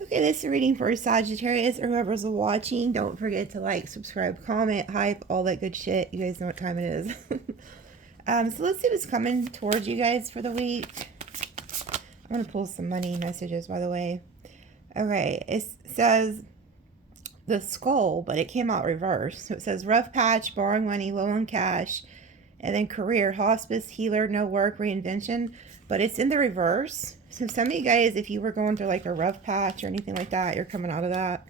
Okay, this is a reading for Sagittarius or whoever's watching. Don't forget to like, subscribe, comment, hype, all that good shit. You guys know what time it is. So let's see what's coming towards you guys for the week. I'm going to pull some money messages, by the way. Okay, it says the skull, but it came out reversed. So it says rough patch, borrowing money, low on cash, and then career, hospice, healer, no work, reinvention. But it's in the reverse. So some of you guys, if you were going through like a rough patch or anything like that, you're coming out of that.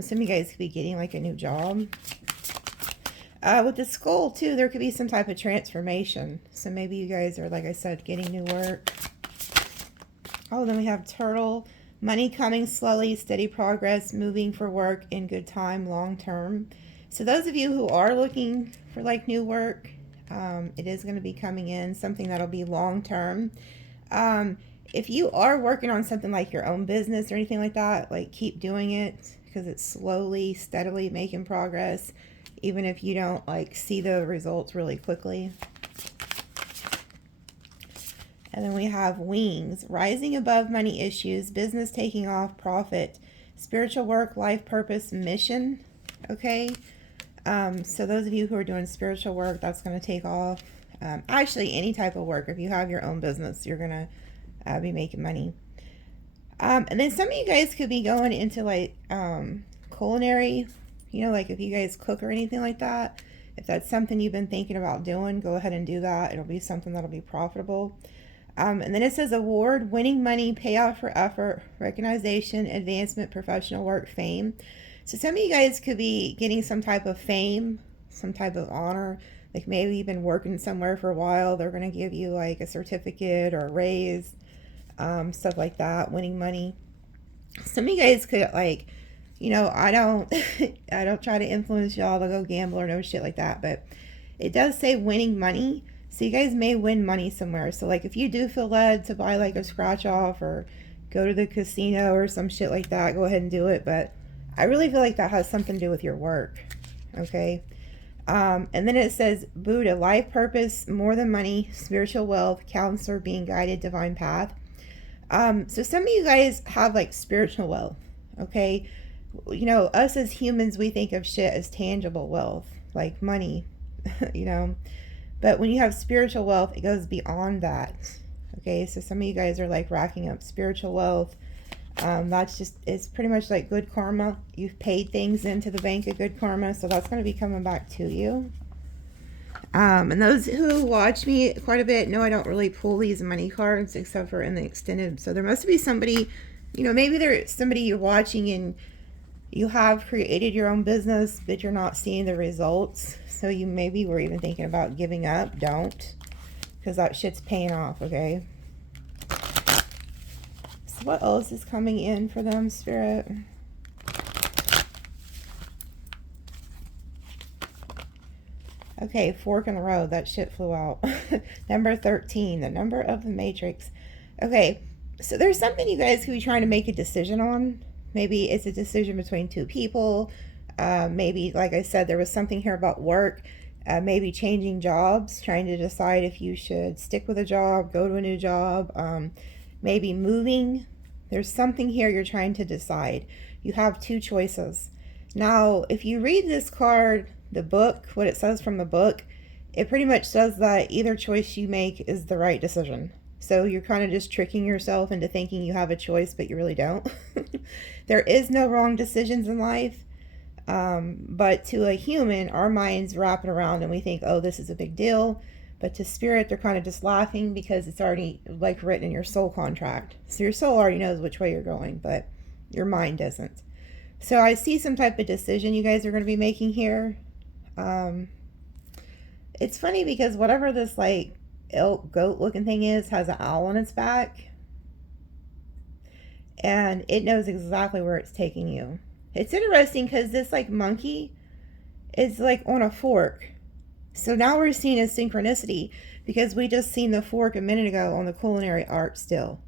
Some of you guys could be getting like a new job. With the skull too, there could be some type of transformation. So maybe you guys are, like I said, getting new work. Oh, then we have turtle. Money coming slowly, steady progress, moving for work in good time, long term. So those of you who are looking for like new work, it is going to be coming in, something that'll be long term. If you are working on something like your own business or anything like that, like keep doing it because it's slowly, steadily making progress, even if you don't like see the results really quickly. And then we have wings, rising above money issues, business taking off, profit, spiritual work, life purpose, mission. Okay. So those of you who are doing spiritual work, that's going to take off. Actually, any type of work. If you have your own business, you're going to be making money. And then some of you guys could be going into like culinary, you know, like if you guys cook or anything like that. If that's something you've been thinking about doing, go ahead and do that. It'll be something that'll be profitable. And then it says award, winning money, payoff for effort, recognition, advancement, professional work, fame. So some of you guys could be getting some type of fame, some type of honor. Like maybe you've been working somewhere for a while. They're going to give you like a certificate or a raise, stuff like that, winning money. Some of you guys could like, you know, I don't try to influence y'all to go gamble or no shit like that. But it does say winning money. So you guys may win money somewhere. So like if you do feel led to buy like a scratch off or go to the casino or some shit like that, go ahead and do it. But I really feel like that has something to do with your work. Okay. And then it says Buddha, life purpose, more than money, spiritual wealth, counselor, being guided, divine path. So some of you guys have like spiritual wealth. Okay. You know, us as humans, we think of shit as tangible wealth, like money, you know. But when you have spiritual wealth, it goes beyond that. Okay, so some of you guys are like racking up spiritual wealth. That's just, it's pretty much like good karma. You've paid things into the bank of good karma, so that's going to be coming back to you. And those who watch me quite a bit know I don't really pull these money cards except for in the extended. So there must be somebody, you know, maybe there's somebody you're watching and you have created your own business, but you're not seeing the results. So you maybe were even thinking about giving up. Don't. Because that shit's paying off, okay? So what else is coming in for them, Spirit? Okay, fork in the road. That shit flew out. Number 13, the number of the matrix. Okay, so there's something you guys could be trying to make a decision on. Maybe it's a decision between two people. Maybe, like I said, there was something here about work. Maybe changing jobs, trying to decide if you should stick with a job, go to a new job. Maybe moving. There's something here you're trying to decide. You have two choices. Now, if you read this card, the book, what it says from the book, it pretty much says that either choice you make is the right decision. So you're kind of just tricking yourself into thinking you have a choice, but you really don't. There is no wrong decisions in life. But to a human, our mind's wrapping around and we think, oh, this is a big deal. But to spirit, they're kind of just laughing because it's already like written in your soul contract. So your soul already knows which way you're going, but your mind doesn't. So I see some type of decision you guys are going to be making here. It's funny because whatever this like elk goat looking thing is has an owl on its back. And it knows exactly where it's taking you. It's interesting because this like monkey is like on a fork. So now we're seeing a synchronicity because we just seen the fork a minute ago on the culinary art still.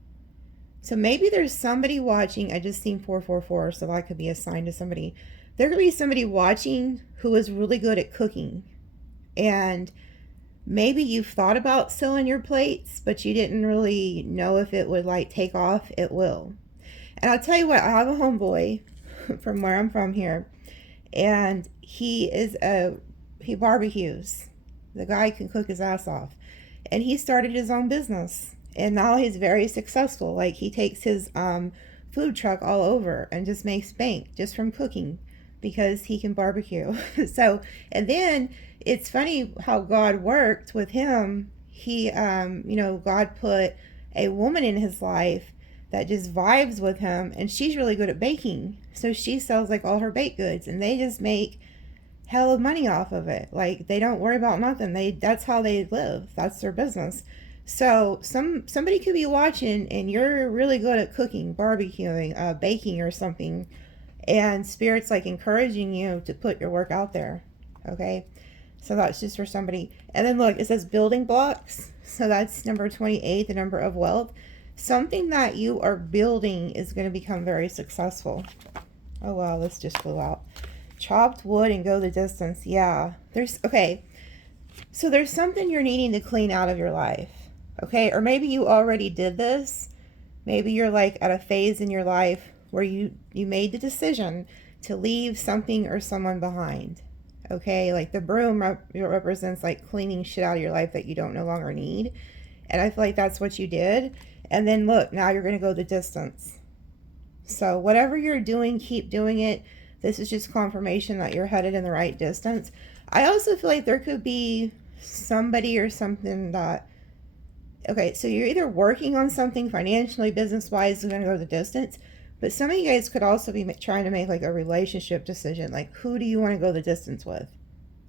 So maybe there's somebody watching. I just seen 444, so that could be assigned to somebody. There could be somebody watching who is really good at cooking. And maybe you've thought about selling your plates, but you didn't really know if it would like take off. It will. And I'll tell you what, I have a homeboy from where I'm from here, and he barbecues. The guy can cook his ass off. And he started his own business. And now he's very successful. Like, he takes his food truck all over and just makes bank just from cooking because he can barbecue. So, and then it's funny how God worked with him. He, God put a woman in his life that just vibes with him, and she's really good at baking. So she sells like all her baked goods, and they just make hell of money off of it. Like, they don't worry about nothing. That's how they live. That's their business. So somebody could be watching and you're really good at cooking, barbecuing, baking or something, and Spirit's like encouraging you to put your work out there. Okay? So that's just for somebody. And then look, it says building blocks. So that's number 28, the number of wealth. Something that you are building is going to become very successful. Oh wow, this just flew out. Chopped wood and go the distance. Yeah. Okay. So there's something you're needing to clean out of your life. Okay? Or maybe you already did this. Maybe you're like at a phase in your life where you made the decision to leave something or someone behind. Okay? Like the broom represents like cleaning shit out of your life that you don't no longer need. And I feel like that's what you did. And then look, now you're going to go the distance. So whatever you're doing, keep doing it. This is just confirmation that you're headed in the right distance. I also feel like there could be somebody or something that, okay, so you're either working on something financially, business-wise, is going to go the distance, but some of you guys could also be trying to make like a relationship decision. Like, who do you want to go the distance with?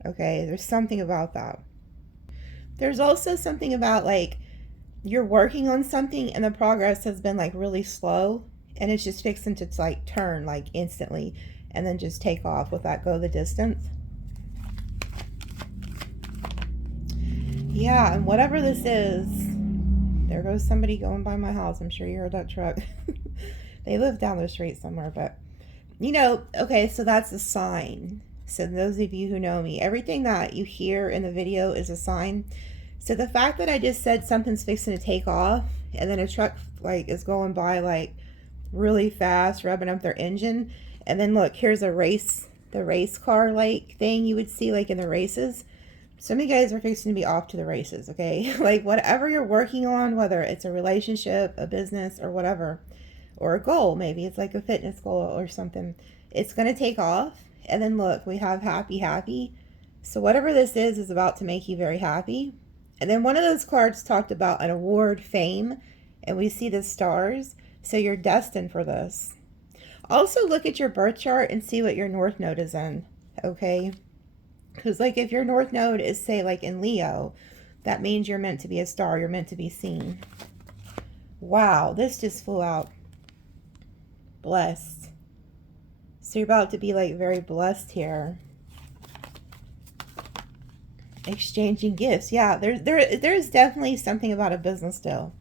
Okay, there's something about that. There's also something about like you're working on something and the progress has been like really slow, and it's just fixing to like turn like instantly and then just take off with that go the distance. Yeah, and whatever this is, there goes somebody going by my house. I'm sure you heard that truck. They live down the street somewhere, but okay, so that's a sign. So those of you who know me, everything that you hear in the video is a sign. So the fact that I just said something's fixing to take off and then a truck like is going by like really fast, revving up their engine, and then look, here's the race car like thing you would see like in the races. Some of you guys are fixing to be off to the races, okay? Like whatever you're working on, whether it's a relationship, a business, or whatever, or a goal, maybe it's like a fitness goal or something, it's going to take off. And then look, we have happy. So whatever this is about to make you very happy. And then one of those cards talked about an award, fame, and we see the stars. So you're destined for this. Also look at your birth chart and see what your north node is in, okay? Because like if your north node is say like in Leo, that means you're meant to be a star, you're meant to be seen. Wow, this just flew out. Blessed. So you're about to be like very blessed here. Exchanging gifts. Yeah, there's definitely something about a business deal.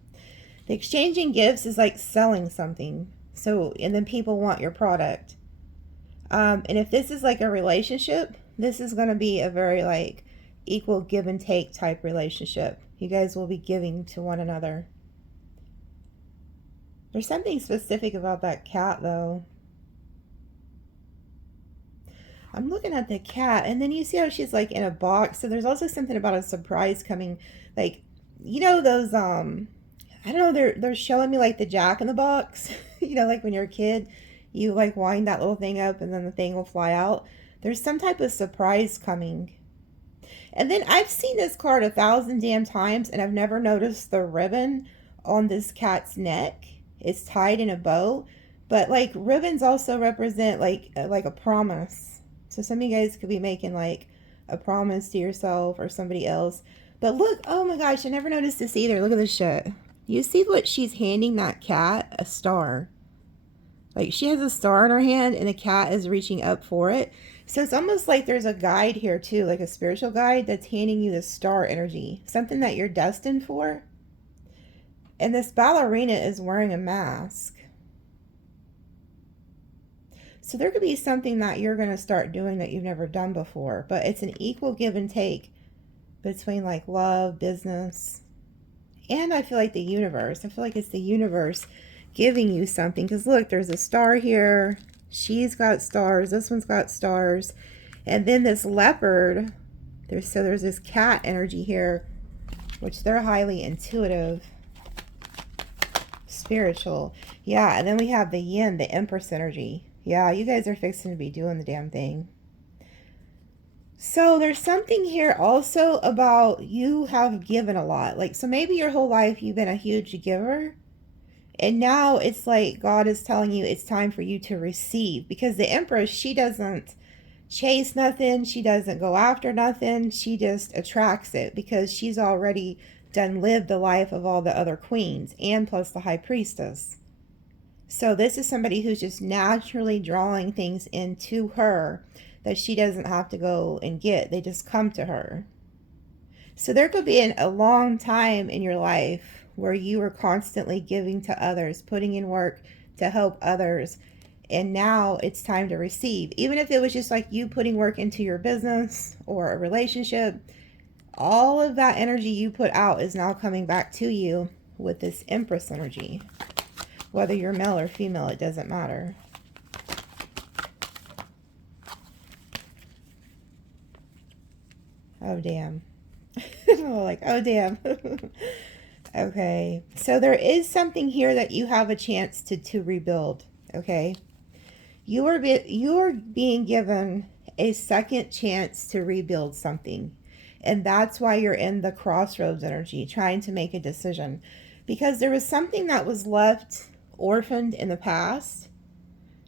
The exchanging gifts is like selling something. So, and then people want your product. And if this is like a relationship, this is going to be a very like equal give and take type relationship. You guys will be giving to one another. There's something specific about that cat though. I'm looking at the cat, and then you see how she's like in a box. So there's also something about a surprise coming. Like, those, I don't know, they're showing me like the Jack in the Box. Like when you're a kid, you like wind that little thing up and then the thing will fly out. There's some type of surprise coming. And then I've seen this card 1,000 damn times, and I've never noticed the ribbon on this cat's neck. It's tied in a bow. But like ribbons also represent like a promise. So some of you guys could be making like a promise to yourself or somebody else. But look, oh my gosh, I never noticed this either. Look at this shit. You see what she's handing that cat? A star. Like she has a star in her hand and the cat is reaching up for it. So it's almost like there's a guide here too, like a spiritual guide that's handing you the star energy. Something that you're destined for. And this ballerina is wearing a mask. So there could be something that you're going to start doing that you've never done before. But it's an equal give and take between like love, business, and I feel like the universe. I feel like it's the universe giving you something. Because look, there's a star here. She's got stars. This one's got stars. And then this leopard. There's this cat energy here, which they're highly intuitive, spiritual. Yeah, and then we have the yin, the empress energy. Yeah, you guys are fixing to be doing the damn thing. So there's something here also about you have given a lot. Like, so maybe your whole life you've been a huge giver. And now it's like God is telling you it's time for you to receive. Because the empress, she doesn't chase nothing. She doesn't go after nothing. She just attracts it because she's already done lived the life of all the other queens and plus the high priestess. So this is somebody who's just naturally drawing things into her that she doesn't have to go and get. They just come to her. So there could be a long time in your life where you were constantly giving to others, putting in work to help others. And now it's time to receive. Even if it was just like you putting work into your business or a relationship, all of that energy you put out is now coming back to you with this empress energy. Whether you're male or female, it doesn't matter. Oh, damn. Like, oh, damn. Okay. So there is something here that you have a chance to rebuild. Okay. You are being given a second chance to rebuild something. And that's why you're in the crossroads energy, trying to make a decision. Because there was something that was left orphaned in the past.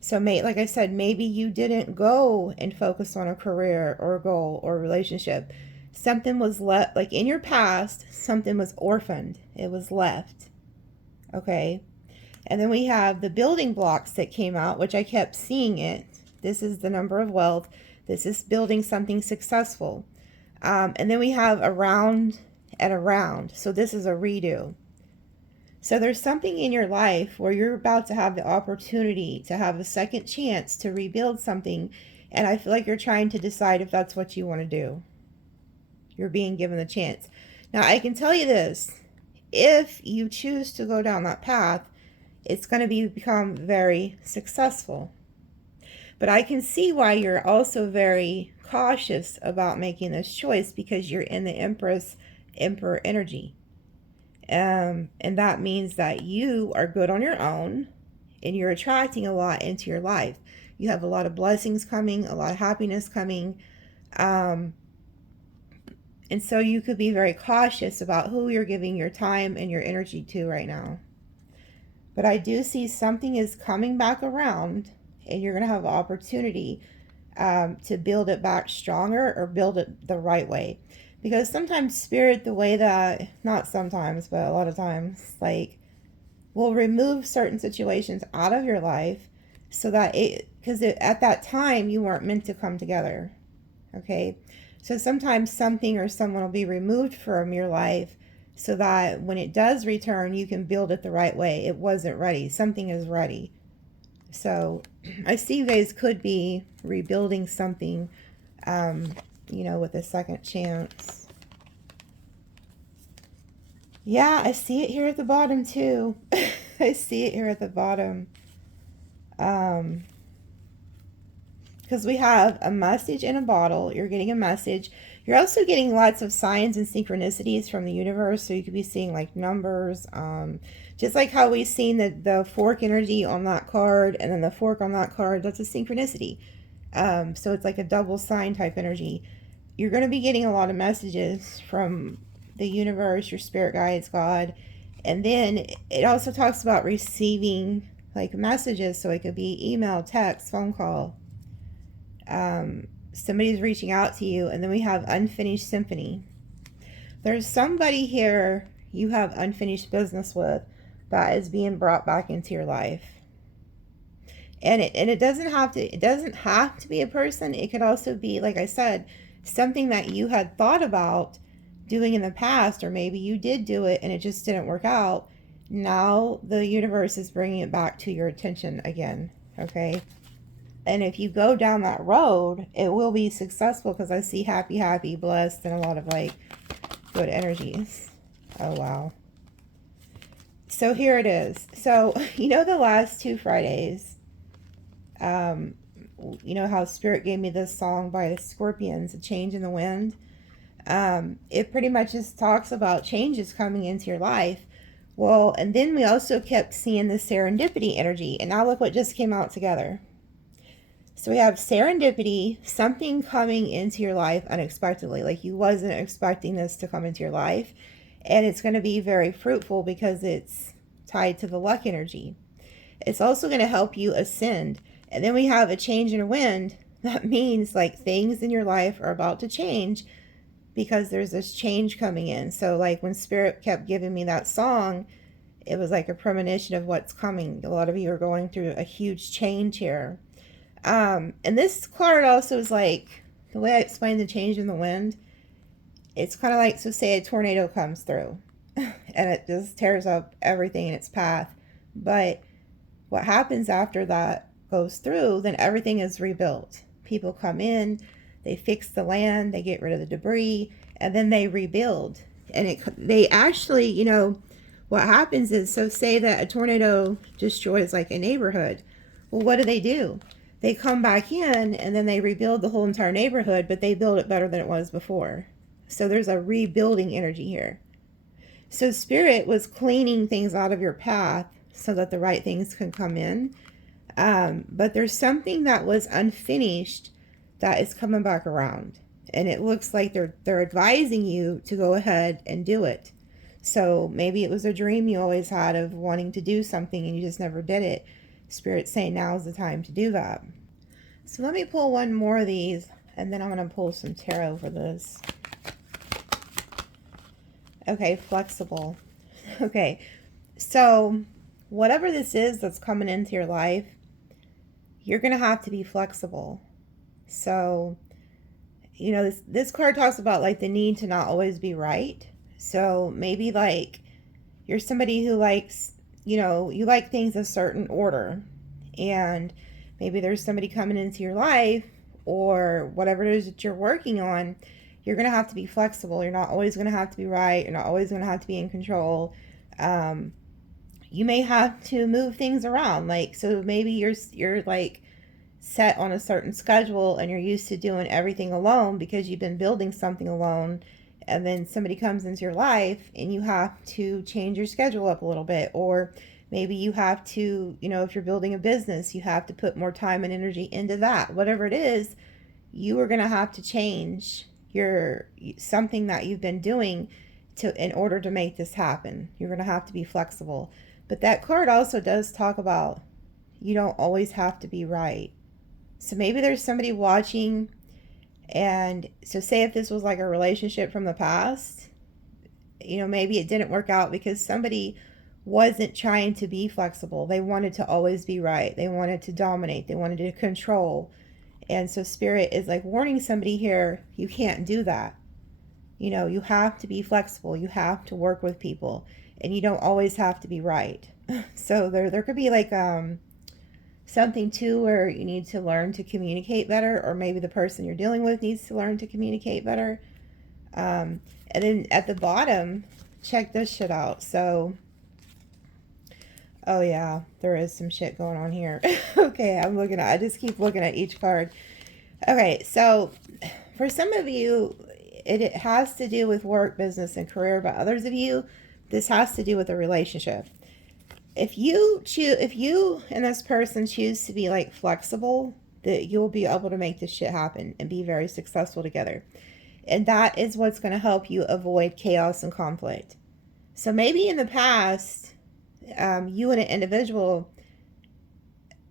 So like I said, maybe you didn't go and focus on a career or a goal or a relationship. Something was left, like in your past, something was orphaned. It was left. Okay. And then we have the building blocks that came out, which I kept seeing it. This is the number of wealth. This is building something successful. And then we have around and around. So this is a redo. So there's something in your life where you're about to have the opportunity to have a second chance to rebuild something. And I feel like you're trying to decide if that's what you want to do. You're being given the chance. Now, I can tell you this. If you choose to go down that path, it's going to become very successful. But I can see why you're also very cautious about making this choice, because you're in the emperor energy. And that means that you are good on your own and you're attracting a lot into your life. You have a lot of blessings coming, a lot of happiness coming. And so you could be very cautious about who you're giving your time and your energy to right now. But I do see something is coming back around, and you're going to have an opportunity to build it back stronger or build it the right way. Because sometimes Spirit, the way that, not sometimes, but a lot of times, like, will remove certain situations out of your life so that because at that time you weren't meant to come together. Okay? So sometimes something or someone will be removed from your life so that when it does return, you can build it the right way. It wasn't ready. Something is ready. So I see you guys could be rebuilding something, you know, with a second chance. Yeah, I see it here at the bottom too. I see it here at the bottom. Because we have a message in a bottle. You're getting a message. You're also getting lots of signs and synchronicities from the universe. So you could be seeing like numbers. Just like how we've seen the fork energy on that card and then the fork on that card. That's a synchronicity. So it's like a double sign type energy. You're going to be getting a lot of messages from the universe, your spirit guides, God. And then it also talks about receiving like messages. So it could be email, text, phone call. Somebody's reaching out to you. And then we have unfinished symphony. There's somebody here you have unfinished business with that is being brought back into your life. And it doesn't have to be a person. It could also be, like I said, something that you had thought about doing in the past, or maybe you did do it and it just didn't work out. Now the universe is bringing it back to your attention again. Okay. And if you go down that road, it will be successful, because I see happy, blessed, and a lot of like good energies. Oh, wow. So here it is. So, the last 2 Fridays, you know how Spirit gave me this song by the Scorpions, A Change in the Wind? It pretty much just talks about changes coming into your life. Well, and then we also kept seeing the serendipity energy. And now look what just came out together. So we have serendipity, something coming into your life unexpectedly. Like you wasn't expecting this to come into your life. And it's going to be very fruitful because it's tied to the luck energy. It's also going to help you ascend. And then we have a change in wind. That means like things in your life are about to change because there's this change coming in. So like when Spirit kept giving me that song, it was like a premonition of what's coming. A lot of you are going through a huge change here. And this card also is like, the way I explained the change in the wind, it's kind of like, so say a tornado comes through and it just tears up everything in its path. But what happens after that goes through, then everything is rebuilt. People come in, they fix the land, they get rid of the debris, and then they rebuild. And they actually, what happens is, so say that a tornado destroys like a neighborhood. Well, what do? They come back in and then they rebuild the whole entire neighborhood, but they build it better than it was before. So there's a rebuilding energy here. So Spirit was cleaning things out of your path so that the right things can come in. But there's something that was unfinished that is coming back around. And it looks like they're advising you to go ahead and do it. So maybe it was a dream you always had of wanting to do something and you just never did it. Spirit's saying now's the time to do that. So let me pull one more of these and then I'm going to pull some tarot for this. Okay, flexible. Okay, so whatever this is that's coming into your life, you're going to have to be flexible. So, this card talks about like the need to not always be right. So maybe like you're somebody who likes, you like things a certain order. And maybe there's somebody coming into your life or whatever it is that you're working on. You're going to have to be flexible. You're not always going to have to be right. You're not always going to have to be in control. You may have to move things around. Like, so maybe you're like set on a certain schedule and you're used to doing everything alone because you've been building something alone. And then somebody comes into your life and you have to change your schedule up a little bit. Or maybe you have to, if you're building a business, you have to put more time and energy into that. Whatever it is, you are going to have to change something that you've been doing in order to make this happen. You're going to have to be flexible. But that card also does talk about you don't always have to be right. So maybe there's somebody watching, and so say if this was like a relationship from the past, maybe it didn't work out because somebody wasn't trying to be flexible. They wanted to always be right. They wanted to dominate. They wanted to control. And so Spirit is like warning somebody here, you can't do that. You have to be flexible. You have to work with people. And you don't always have to be right. So there could be like something too where you need to learn to communicate better. Or maybe the person you're dealing with needs to learn to communicate better. And then at the bottom, check this shit out. So, oh yeah, there is some shit going on here. Okay, I just keep looking at each card. Okay, so for some of you, it has to do with work, business, and career, but others of you, this has to do with a relationship. If you and this person choose to be like flexible, that you'll be able to make this shit happen and be very successful together. And that is what's going to help you avoid chaos and conflict. So maybe in the past, you and an individual,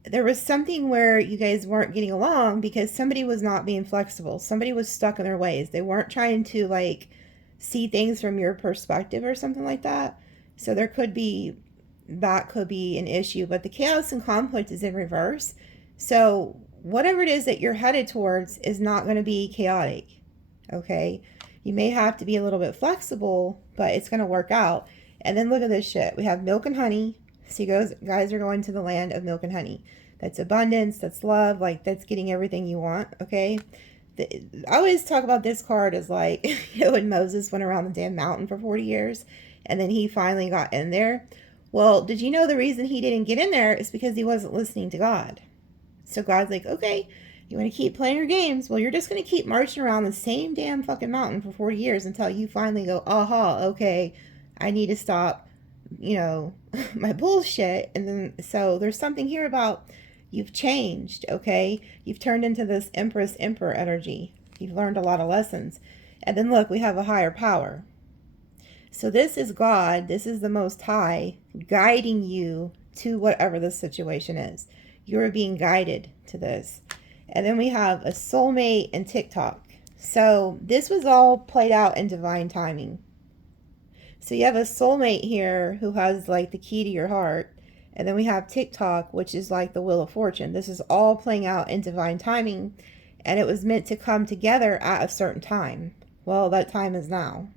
there was something where you guys weren't getting along because somebody was not being flexible. Somebody was stuck in their ways. They weren't trying to like see things from your perspective or something like that. So that could be an issue, but the chaos and conflict is in reverse. So whatever it is that you're headed towards is not going to be chaotic. Okay. You may have to be a little bit flexible, but it's going to work out. And then look at this shit. We have milk and honey. So you guys are going to the land of milk and honey. That's abundance. That's love. Like that's getting everything you want. Okay. I always talk about this card as like, when Moses went around the damn mountain for 40 years and then he finally got in there. Well, did you know the reason he didn't get in there is because he wasn't listening to God? So God's like, okay, you want to keep playing your games? Well, you're just going to keep marching around the same damn fucking mountain for 40 years until you finally go, aha, okay, I need to stop, my bullshit. And then, so there's something here about you've changed, okay? You've turned into this empress, emperor energy. You've learned a lot of lessons. And then look, we have a higher power. So this is God, this is the Most High, guiding you to whatever the situation is. You're being guided to this. And then we have a soulmate and TikTok. So this was all played out in divine timing. So you have a soulmate here who has like the key to your heart. And then we have TikTok, which is like the Wheel of Fortune. This is all playing out in divine timing. And it was meant to come together at a certain time. Well, that time is now.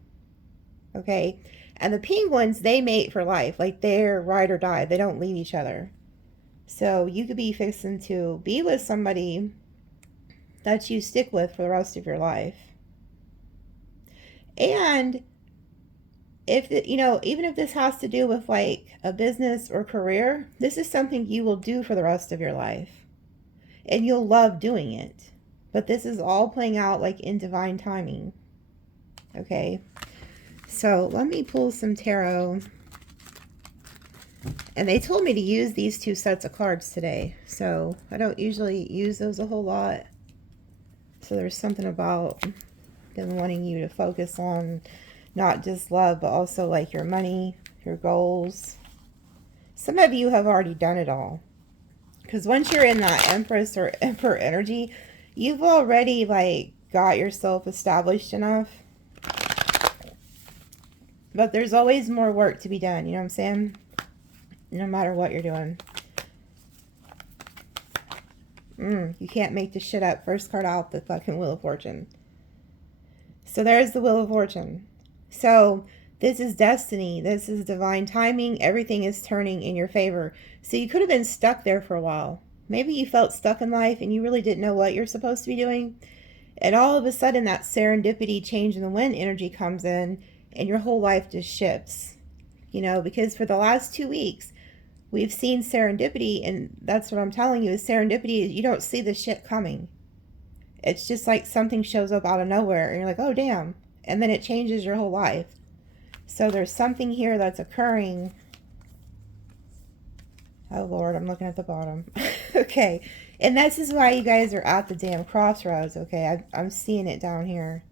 Okay? And the penguins, they mate for life. Like they're ride or die. They don't leave each other. So you could be fixing to be with somebody that you stick with for the rest of your life. And if even if this has to do with like a business or career, this is something you will do for the rest of your life. And you'll love doing it. But this is all playing out like in divine timing. Okay. So let me pull some tarot. And they told me to use these two sets of cards today. So I don't usually use those a whole lot. So there's something about them wanting you to focus on not just love, but also like your money, your goals. Some of you have already done it all. Because once you're in that Empress or Emperor energy, you've already like got yourself established enough. But there's always more work to be done. You know what I'm saying? No matter what you're doing. You can't make this shit up. First card out, the fucking Wheel of Fortune. So there's the Wheel of Fortune. So this is destiny. This is divine timing. Everything is turning in your favor. So you could have been stuck there for a while. Maybe you felt stuck in life and you really didn't know what you're supposed to be doing. And all of a sudden that serendipity, change in the wind energy comes in and your whole life just shifts. Because for the last 2 weeks, we've seen serendipity, and that's what I'm telling you is serendipity. You don't see the shit coming. It's just like something shows up out of nowhere, and you're like, oh, damn. And then it changes your whole life. So there's something here that's occurring. Oh, Lord, I'm looking at the bottom. Okay. And this is why you guys are at the damn crossroads, okay? I'm seeing it down here.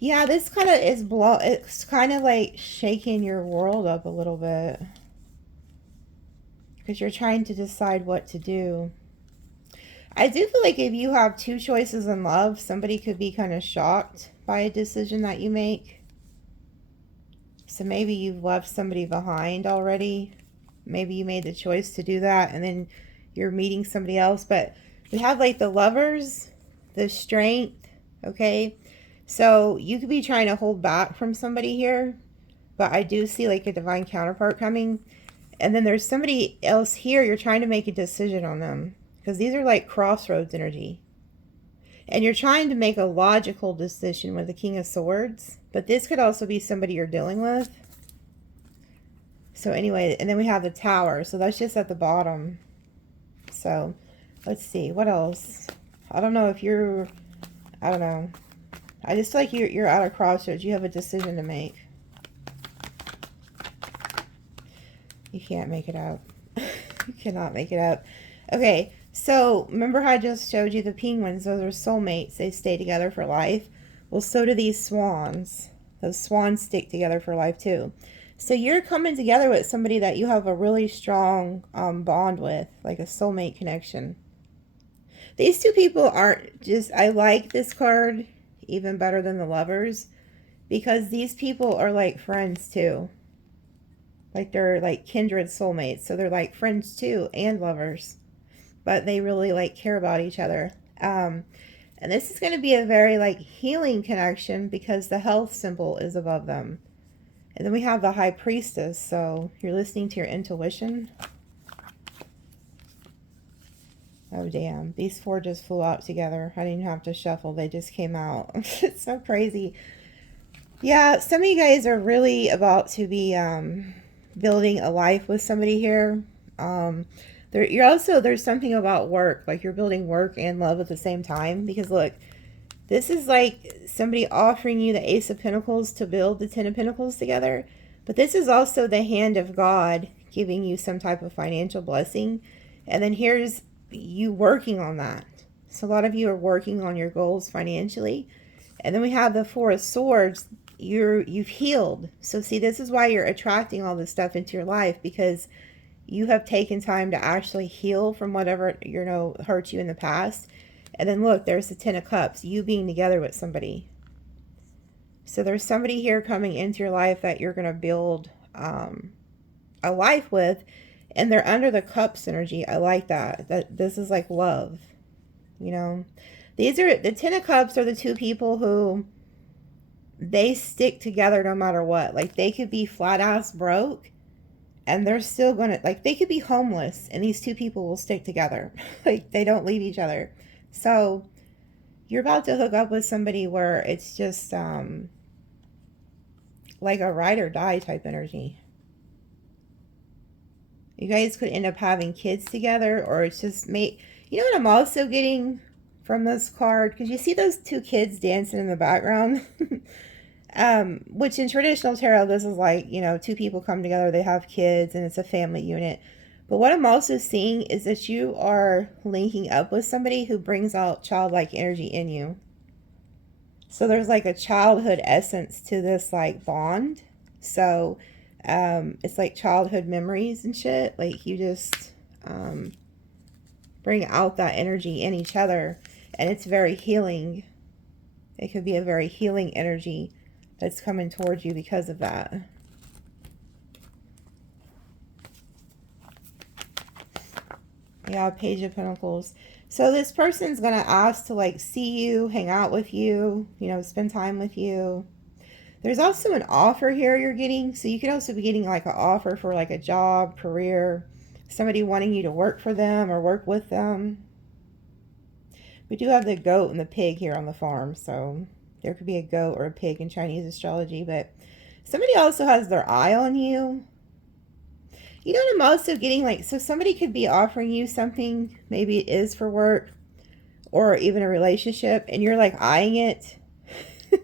Yeah, this kind of is it's kind of like shaking your world up a little bit. Because you're trying to decide what to do. I do feel like if you have two choices in love, somebody could be kind of shocked by a decision that you make. So maybe you've left somebody behind already. Maybe you made the choice to do that and then you're meeting somebody else. But we have like the Lovers, the Strength, okay? So you could be trying to hold back from somebody here. But I do see like a divine counterpart coming. And then there's somebody else here. You're trying to make a decision on them. Because these are like crossroads energy. And you're trying to make a logical decision with the King of Swords. But this could also be somebody you're dealing with. So anyway, and then we have the Tower. So that's just at the bottom. So let's see. What else? I don't know if you're... I don't know. I just feel like you're at a crossroads. You have a decision to make. You can't make it up. You cannot make it up. Okay, so remember how I just showed you the penguins? Those are soulmates. They stay together for life. Well, so do these swans. Those swans stick together for life too. So you're coming together with somebody that you have a really strong bond with, like a soulmate connection. These two people aren't just... I like this card even better than the Lovers because these people are like friends too. Like they're like kindred soulmates. So they're like friends too and lovers. But they really like care about each other. And this is going to be a very like healing connection because the health symbol is above them. And then we have the High Priestess. So you're listening to your intuition. Oh, damn. These four just flew out together. I didn't have to shuffle. They just came out. It's so crazy. Yeah, some of you guys are really about to be building a life with somebody here. There's something about work, like you're building work and love at the same time, because look, this is like somebody offering you the Ace of Pentacles to build the Ten of Pentacles together. But this is also the hand of God giving you some type of financial blessing. And then here's you working on that. So a lot of you are working on your goals financially. And then we have the Four of Swords. You've healed. So see, this is why you're attracting all this stuff into your life, because you have taken time to actually heal from whatever, hurt you in the past. And then look, there's the Ten of Cups, you being together with somebody. So there's somebody here coming into your life that you're going to build a life with. And they're under the Cups energy. I like that. That this is like love. These are the Ten of Cups are the two people who they stick together no matter what. Like they could be flat ass broke and they're still going to, like they could be homeless and these two people will stick together. Like they don't leave each other. So you're about to hook up with somebody where it's just like a ride or die type energy. You guys could end up having kids together, or it's just mate. You know what I'm also getting from this card? Because you see those two kids dancing in the background. Which in traditional tarot, this is like, two people come together, they have kids, and it's a family unit. But what I'm also seeing is that you are linking up with somebody who brings out childlike energy in you. So there's like a childhood essence to this like bond. So it's like childhood memories and shit. Like you just bring out that energy in each other. And it's very healing. It could be a very healing energy that's coming towards you because of that. Yeah, Page of Pentacles. So this person's going to ask to like see you, hang out with you, spend time with you. There's also an offer here you're getting. So you could also be getting like an offer for like a job, career, somebody wanting you to work for them or work with them. We do have the goat and the pig here on the farm. So there could be a goat or a pig in Chinese astrology. But somebody also has their eye on you. You know what I'm also getting? Like, so somebody could be offering you something. Maybe it is for work or even a relationship. And you're like eyeing it.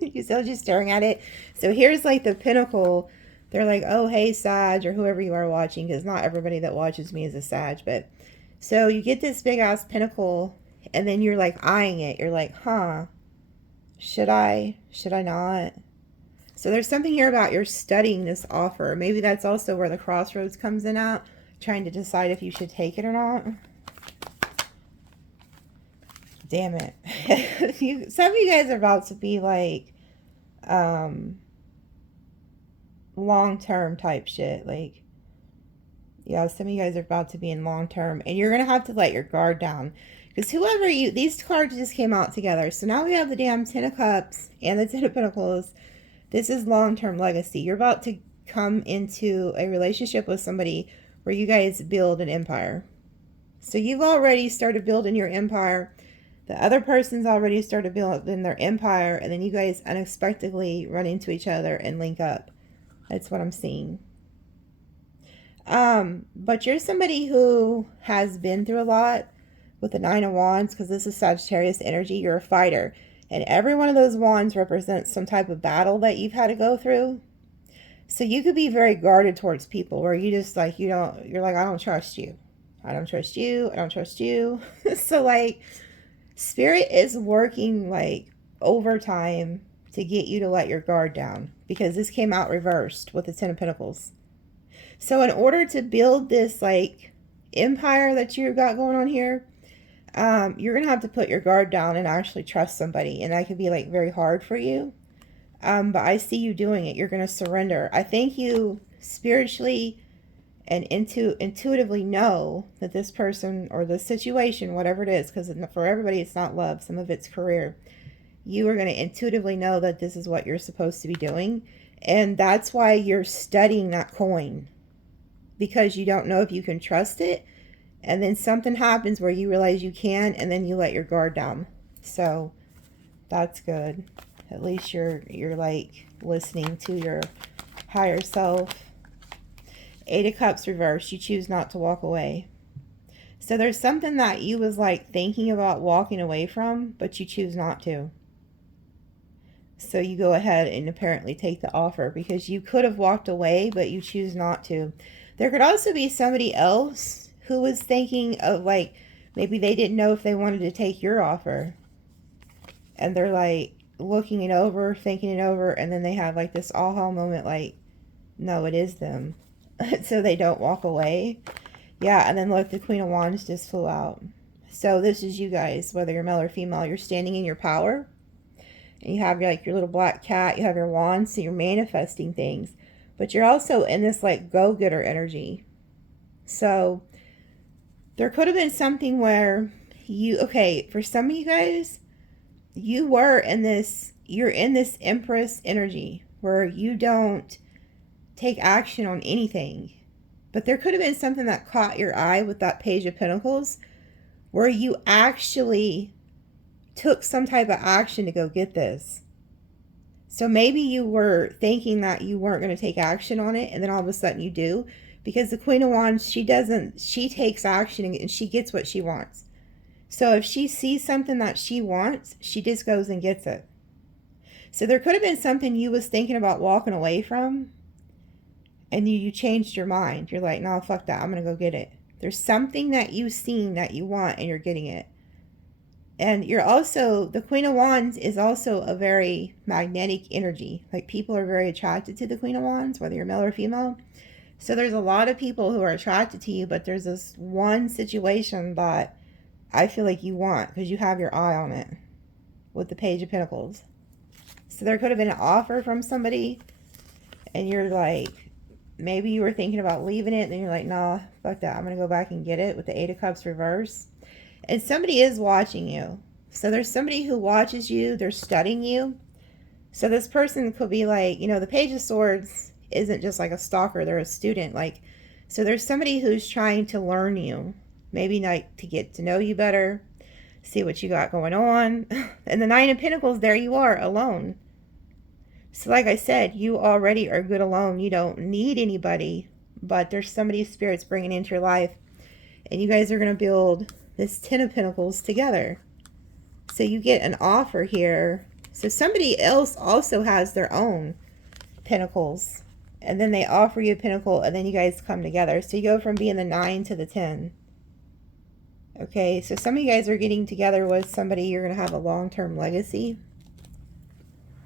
You're still just staring at it. So here's like the pinnacle. They're like, oh, hey, Sag, or whoever you are watching. Because not everybody that watches me is a Sag. But so you get this big ass pinnacle. And then you're like eyeing it. You're like, huh. Should I? Should I not? So there's something here about you're studying this offer. Maybe that's also where the crossroads comes in at. Trying to decide if you should take it or not. Damn it. Some of you guys are about to be like long-term type shit. Like, yeah, some of you guys are about to be in long-term. And you're going to have to let your guard down. Because these cards just came out together. So now we have the damn Ten of Cups and the Ten of Pentacles. This is long-term legacy. You're about to come into a relationship with somebody where you guys build an empire. So you've already started building your empire. The other person's already started building their empire. And then you guys unexpectedly run into each other and link up. That's what I'm seeing. But you're somebody who has been through a lot with the Nine of Wands, because this is Sagittarius energy. You're a fighter. And every one of those wands represents some type of battle that you've had to go through. So you could be very guarded towards people where you just like, you're like, I don't trust you. I don't trust you. I don't trust you. So like Spirit is working like overtime to get you to let your guard down, because this came out reversed with the Ten of Pentacles. So in order to build this like empire that you've got going on here, you're going to have to put your guard down and actually trust somebody. And that could be like very hard for you. But I see you doing it. You're going to surrender. I think you spiritually and intuitively know that this person or the situation, whatever it is, because for everybody it's not love, some of it's career. You are going to intuitively know that this is what you're supposed to be doing. And that's why you're studying that coin. Because you don't know if you can trust it. And then something happens where you realize you can, and then you let your guard down. So that's good. At least you're like listening to your higher self. Eight of Cups reversed. You choose not to walk away. So there's something that you was like thinking about walking away from, but you choose not to. So you go ahead and apparently take the offer because you could have walked away, but you choose not to. There could also be somebody else who was thinking of like, maybe they didn't know if they wanted to take your offer. And they're like looking it over, thinking it over, and then they have like this aha moment like, no, it is them. So they don't walk away. Yeah, and then look, the Queen of Wands just flew out. So this is you guys, whether you're male or female, you're standing in your power. And you have like your little black cat, you have your wand, so you're manifesting things. But you're also in this like go-getter energy. So there could have been something where you, okay, for some of you guys, you were in this, you're in this empress energy where you don't take action on anything. But there could have been something that caught your eye with that Page of Pentacles where you actually took some type of action to go get this. So maybe you were thinking that you weren't going to take action on it, and then all of a sudden you do. Because the Queen of Wands, she takes action and she gets what she wants. So if she sees something that she wants, she just goes and gets it. So there could have been something you was thinking about walking away from, and you changed your mind. You're like, no, fuck that. I'm going to go get it. There's something that you've seen that you want, and you're getting it. And you're also, the Queen of Wands is also a very magnetic energy. Like people are very attracted to the Queen of Wands, whether you're male or female. So there's a lot of people who are attracted to you, but there's this one situation that I feel like you want because you have your eye on it with the Page of Pentacles. So there could have been an offer from somebody and you're like, maybe you were thinking about leaving it and then you're like, nah, fuck that. I'm going to go back and get it with the Eight of Cups reverse. And somebody is watching you. So there's somebody who watches you. They're studying you. So this person could be like, you know, the Page of Swords isn't just like a stalker. They're a student. Like, so there's somebody who's trying to learn you. Maybe like to get to know you better. See what you got going on. And the Nine of Pentacles, there you are, alone. So like I said, you already are good alone. You don't need anybody. But there's somebody Spirit's bringing into your life. And you guys are going to build this Ten of Pentacles together. So you get an offer here. So somebody else also has their own pentacles. And then they offer you a pentacle and then you guys come together. So you go from being the 9 to the 10. Okay, so some of you guys are getting together with somebody you're going to have a long-term legacy.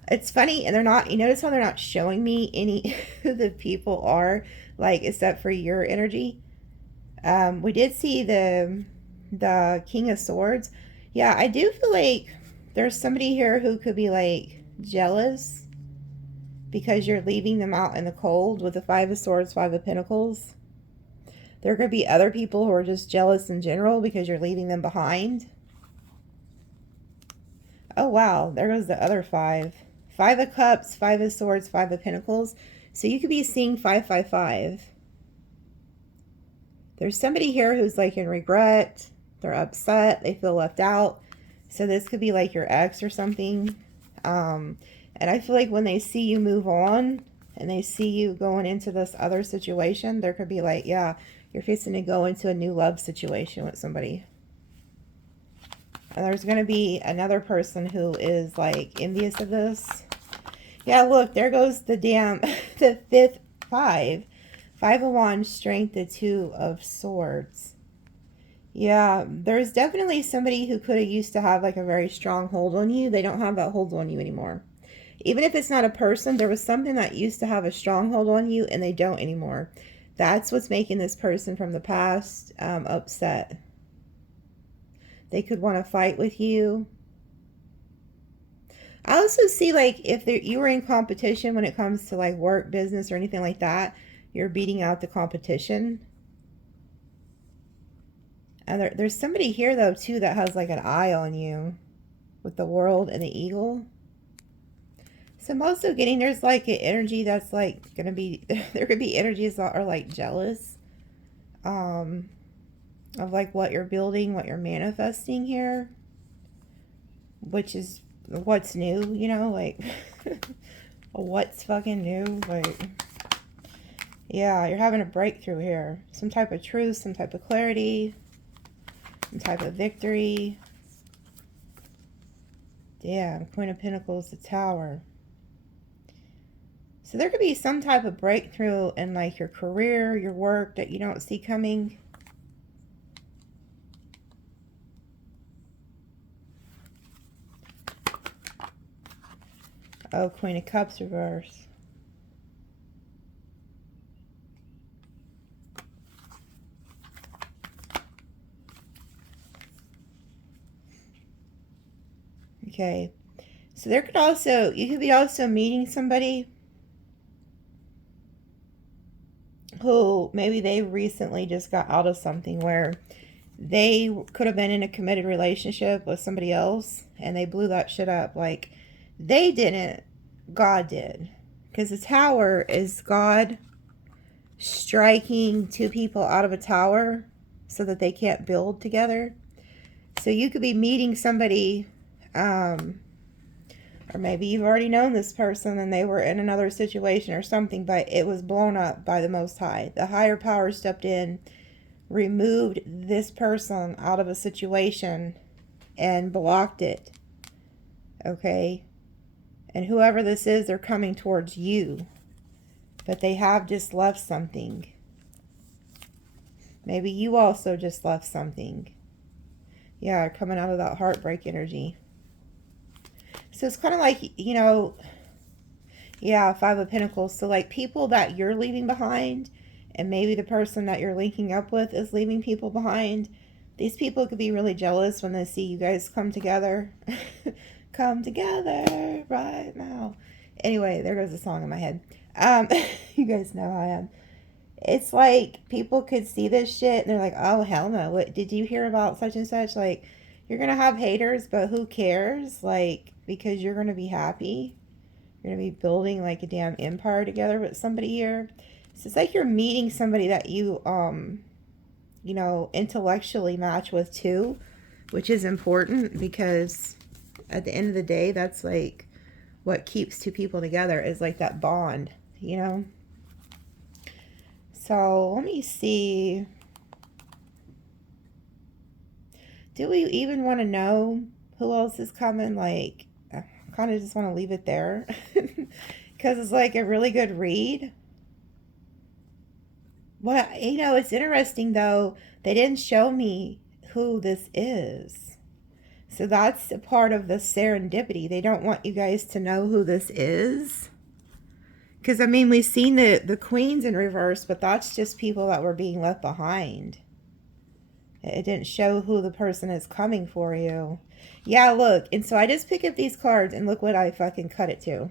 It's funny, and they're not, you notice how they're not showing me any who the people are, like, except for your energy. We did see the King of Swords. Yeah, I do feel like there's somebody here who could be like jealous because you're leaving them out in the cold with the Five of Swords, Five of Pentacles. There could be other people who are just jealous in general because you're leaving them behind. Oh wow, there goes the other five. Five of Cups, Five of Swords, Five of Pentacles. So you could be seeing 555. There's somebody here who's like in regret. They're upset. They feel left out. So this could be like your ex or something. And I feel like when they see you move on and they see you going into this other situation, there could be like, yeah, you're fixing to go into a new love situation with somebody. And there's going to be another person who is like envious of this. Yeah, look, there goes the damn, the fifth five. Five of Wands, Strength, the Two of Swords. Yeah, there's definitely somebody who could have used to have like a very strong hold on you. They don't have that hold on you anymore. Even if it's not a person, there was something that used to have a strong hold on you and they don't anymore. That's what's making this person from the past upset. They could want to fight with you. I also see like if you were in competition when it comes to like work, business, or anything like that, you're beating out the competition. And there's somebody here though too that has like an eye on you with the World and the Eagle. So I'm also getting there's like an energy that's like gonna be, there could be energies that are like jealous of like what you're building, what you're manifesting here, which is what's new, you know, like what's fucking new, like, Yeah, you're having a breakthrough here. Some type of truth, some type of clarity, some type of victory. Damn, Queen of Pentacles, the Tower. So there could be some type of breakthrough in like your career, your work that you don't see coming. Oh, Queen of Cups reverse. Okay. So there could also, you could be also meeting somebody who maybe they recently just got out of something where they could have been in a committed relationship with somebody else and they blew that shit up. Like, they didn't, God did. Because the Tower is God striking two people out of a tower so that they can't build together. So you could be meeting somebody, or maybe you've already known this person and they were in another situation or something, but it was blown up by the Most High. The higher power stepped in, removed this person out of a situation and blocked it. Okay? And whoever this is, they're coming towards you. But they have just left something. Maybe you also just left something. Yeah, coming out of that heartbreak energy. So it's kind of like, you know, yeah, Five of Pentacles. So like people that you're leaving behind, and maybe the person that you're linking up with is leaving people behind. These people could be really jealous when they see you guys come together. Come together right now. Anyway, there goes the song in my head. You guys know how I am. It's like people could see this shit and they're like, oh, hell no. What did you hear about such and such? Like, you're going to have haters, but who cares? Like, because you're going to be happy. You're going to be building like a damn empire together with somebody here. So it's like you're meeting somebody that you, you know, intellectually match with too, which is important because at the end of the day, that's like what keeps two people together is like that bond, you know? So let me see. Do we even want to know who else is coming? Like, I kind of just want to leave it there because it's like a really good read. Well, you know, it's interesting though. They didn't show me who this is. So that's a part of the serendipity. They don't want you guys to know who this is. Because, I mean, we've seen the queens in reverse, but that's just people that were being left behind. It didn't show who the person is coming for you. Yeah, look. And so I just pick up these cards and look what I fucking cut it to.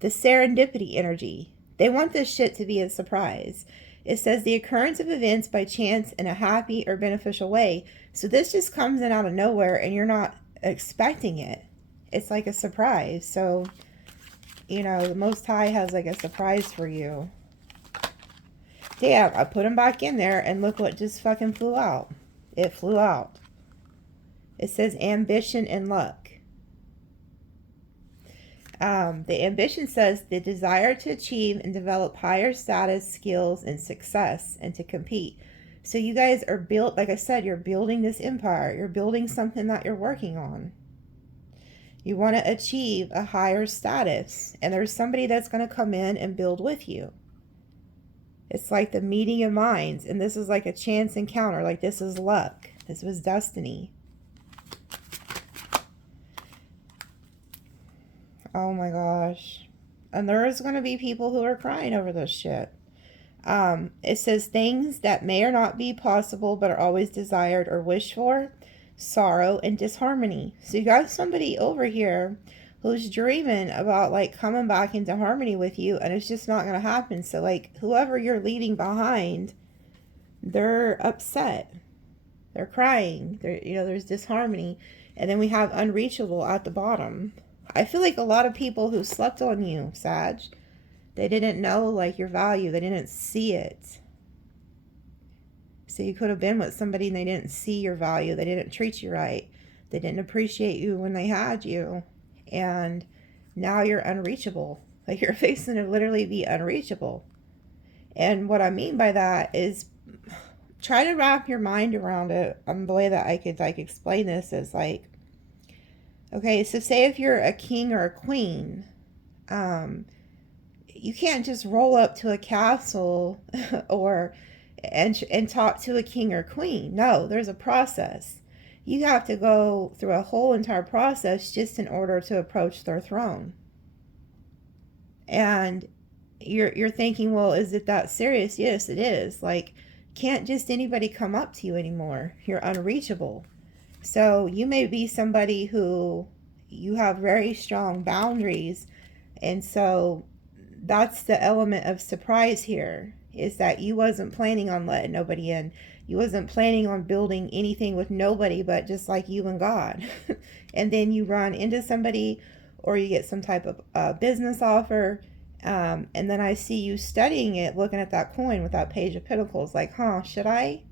The serendipity energy. They want this shit to be a surprise. It says the occurrence of events by chance in a happy or beneficial way. So this just comes in out of nowhere and you're not expecting it. It's like a surprise. So, you know, the Most High has like a surprise for you. Damn, I put them back in there and look what just fucking flew out. It flew out. It says ambition and luck. The ambition says the desire to achieve and develop higher status, skills, and success, and to compete. So you guys are built, like I said, you're building this empire. You're building something that you're working on. You want to achieve a higher status, and there's somebody that's going to come in and build with you. It's like the meeting of minds, and this is like a chance encounter. Like this is luck. This was destiny. Oh my gosh. And there is going to be people who are crying over this shit. It says things that may or not be possible but are always desired or wished for. Sorrow and disharmony. So you got somebody over here who's dreaming about like coming back into harmony with you, and it's just not going to happen. So like whoever you're leaving behind, they're upset. They're crying. You know, there's disharmony. And then we have unreachable at the bottom. I feel like a lot of people who slept on you, Sag, they didn't know like your value. They didn't see it. So you could have been with somebody and they didn't see your value. They didn't treat you right. They didn't appreciate you when they had you. And now you're unreachable. Like you're facing to literally be unreachable. And what I mean by that is, try to wrap your mind around it. The way that I could like explain this is like, okay, so say if you're a king or a queen, you can't just roll up to a castle or and talk to a king or queen. No, there's a process. You have to go through a whole entire process just in order to approach their throne. And you're thinking, well, is it that serious? Yes, it is. Like, can't just anybody come up to you anymore. You're unreachable. So you may be somebody who you have very strong boundaries, and so that's the element of surprise here, is that you wasn't planning on letting nobody in. You wasn't planning on building anything with nobody but just like you and God. And then you run into somebody, or you get some type of business offer, and then I see you studying it, looking at that coin with that Page of Pentacles, like, should I?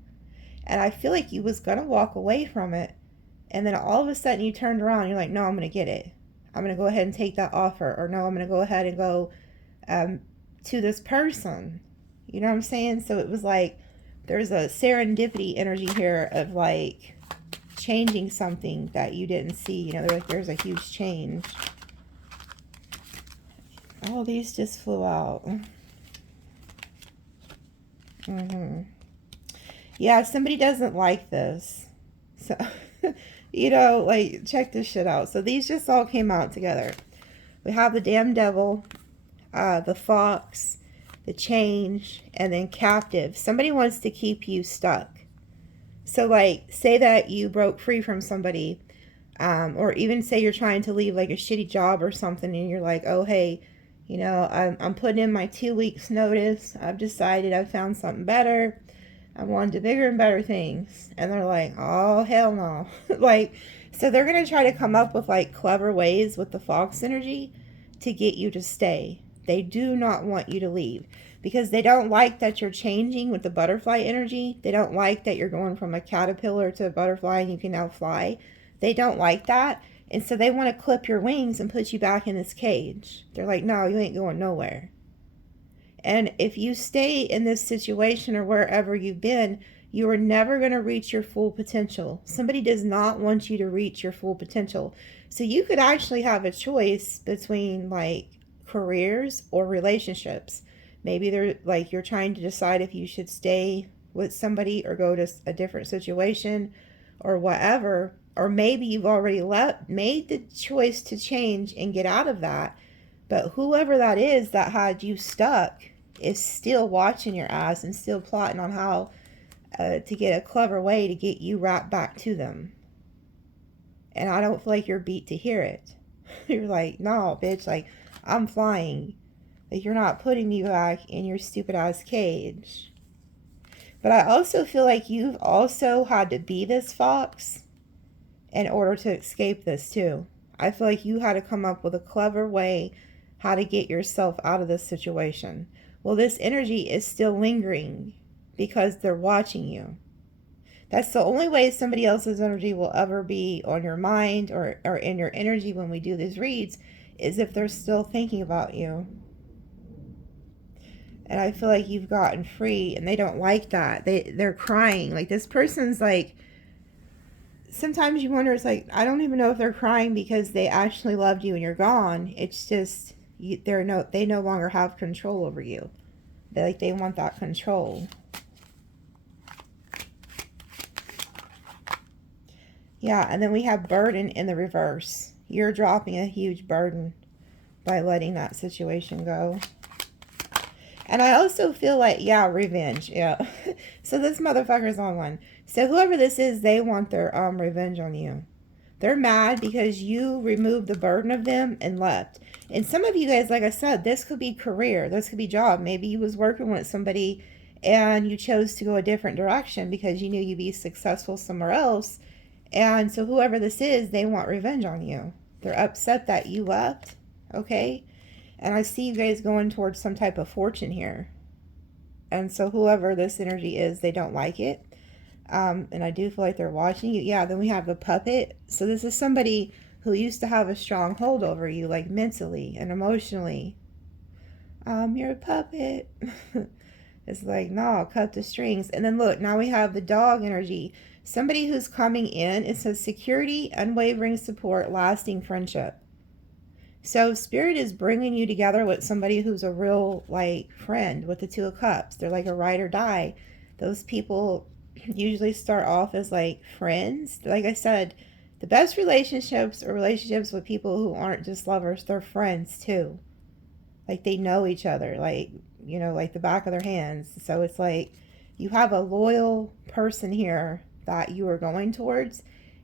And I feel like you was going to walk away from it, and then all of a sudden you turned around and you're like, no, I'm going to get it. I'm going to go ahead and take that offer. Or no, I'm going to go ahead and go to this person. You know what I'm saying? So it was like, there's a serendipity energy here of like changing something that you didn't see. You know, there's a huge change. All these just flew out. Yeah, somebody doesn't like this. So, you know, like, check this shit out. So these just all came out together. We have the damn devil, the fox, the change, and then captive. Somebody wants to keep you stuck. So, like, say that you broke free from somebody, or even say you're trying to leave, like, a shitty job or something, and you're like, oh, hey, you know, I'm putting in my 2 weeks notice. I've decided I found something better. I wanted bigger and better things. And they're like, oh, hell no. Like, so they're going to try to come up with, like, clever ways with the fox energy to get you to stay. They do not want you to leave, because they don't like that you're changing with the butterfly energy. They don't like that you're going from a caterpillar to a butterfly and you can now fly. They don't like that. And so they want to clip your wings and put you back in this cage. They're like, no, you ain't going nowhere. And if you stay in this situation or wherever you've been, you are never going to reach your full potential. Somebody does not want you to reach your full potential. So you could actually have a choice between like careers or relationships. Maybe they're like, you're trying to decide if you should stay with somebody or go to a different situation or whatever. Or maybe you've already made the choice to change and get out of that. But whoever that is that had you stuck is still watching your ass and still plotting on how to get a clever way to get you right back to them. And I don't feel like you're beat to hear it. You're like, no, bitch, like, I'm flying. Like, you're not putting me back in your stupid ass cage. But I also feel like you've also had to be this fox in order to escape this too. I feel like you had to come up with a clever way how to get yourself out of this situation. Well, this energy is still lingering because they're watching you. That's the only way somebody else's energy will ever be on your mind or in your energy when we do these reads, is if they're still thinking about you. And I feel like you've gotten free, and they don't like that. They're crying. Like, this person's like, sometimes you wonder, it's like, I don't even know if they're crying because they actually loved you and you're gone. It's just, they no longer have control over you. They want that control. Yeah, and then we have burden in the reverse. You're dropping a huge burden by letting that situation go. And I also feel like, yeah, revenge. Yeah. So this motherfucker's on one. So whoever this is, they want their revenge on you. They're mad because you removed the burden of them and left. And some of you guys, like I said, this could be career. This could be job. Maybe you was working with somebody and you chose to go a different direction because you knew you'd be successful somewhere else. And so whoever this is, they want revenge on you. They're upset that you left. Okay? And I see you guys going towards some type of fortune here. And so whoever this energy is, they don't like it. And I do feel like they're watching you. Yeah, then we have the puppet. So this is somebody who used to have a strong hold over you, like mentally and emotionally. You're a puppet. It's like, no, cut the strings. And then look, now we have the dog energy. Somebody who's coming in, it says security, unwavering support, lasting friendship. So Spirit is bringing you together with somebody who's a real, like, friend with the Two of Cups. They're like a ride or die. Those people usually start off as, like, friends. Like I said, the best relationships are relationships with people who aren't just lovers. They're friends, too. Like, they know each other, like, you know, like the back of their hands. So it's like you have a loyal person here that you are going towards,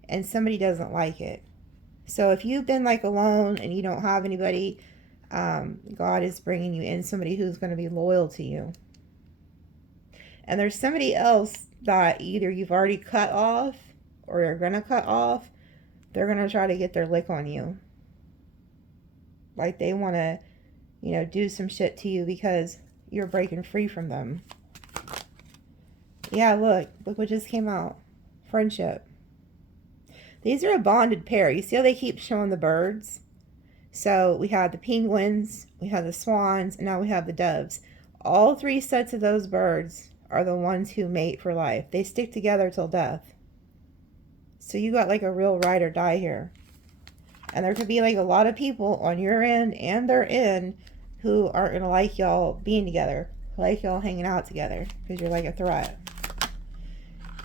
and somebody doesn't like it. So if you've been like alone and you don't have anybody, God is bringing you in somebody who's going to be loyal to you. And there's somebody else that either you've already cut off or you're going to cut off. They're going to try to get their lick on you. Like they want to, you know, do some shit to you because you're breaking free from them. Yeah, look what just came out. Friendship. These are a bonded pair. You see how they keep showing the birds? So we have the penguins, we have the swans, and now we have the doves. All three sets of those birds are the ones who mate for life. They stick together till death. So you got like a real ride or die here. And there could be like a lot of people on your end and their end who aren't going to like y'all being together, like y'all hanging out together because you're like a threat.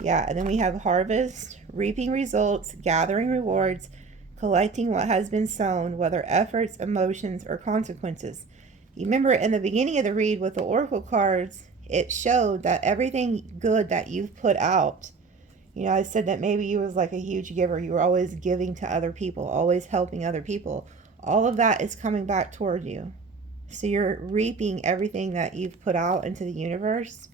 Yeah, and then we have harvest, reaping results, gathering rewards, collecting what has been sown, whether efforts, emotions, or consequences. You remember in the beginning of the read with the oracle cards, it showed that everything good that you've put out, you know, I said that maybe you was like a huge giver. You were always giving to other people, always helping other people. All of that is coming back toward you. So you're reaping everything that you've put out into the universe.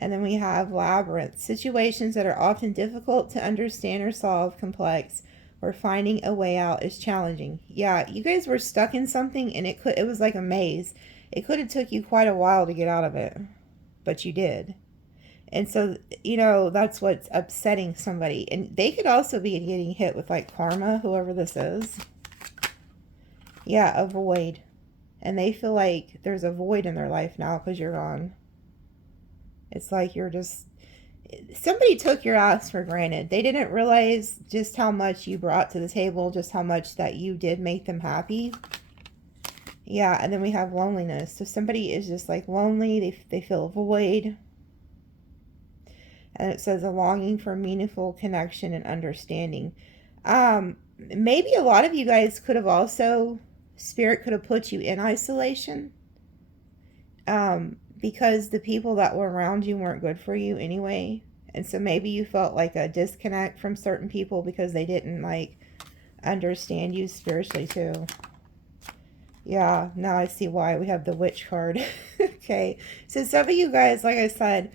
And then we have labyrinth, situations that are often difficult to understand or solve, complex, where finding a way out is challenging. Yeah, you guys were stuck in something and it was like a maze. It could have took you quite a while to get out of it, but you did. And so, you know, that's what's upsetting somebody. And they could also be getting hit with like karma, whoever this is. Yeah, a void. And they feel like there's a void in their life now because you're gone. It's like you're just, somebody took your ass for granted. They didn't realize just how much you brought to the table, just how much that you did make them happy. Yeah, and then we have loneliness. So somebody is just like lonely. They feel a void. And it says a longing for meaningful connection and understanding. Maybe a lot of you guys could have also, Spirit could have put you in isolation. Because the people that were around you weren't good for you anyway. And so maybe you felt like a disconnect from certain people because they didn't like understand you spiritually too. Yeah, now I see why we have the witch card. Okay, so some of you guys, like I said,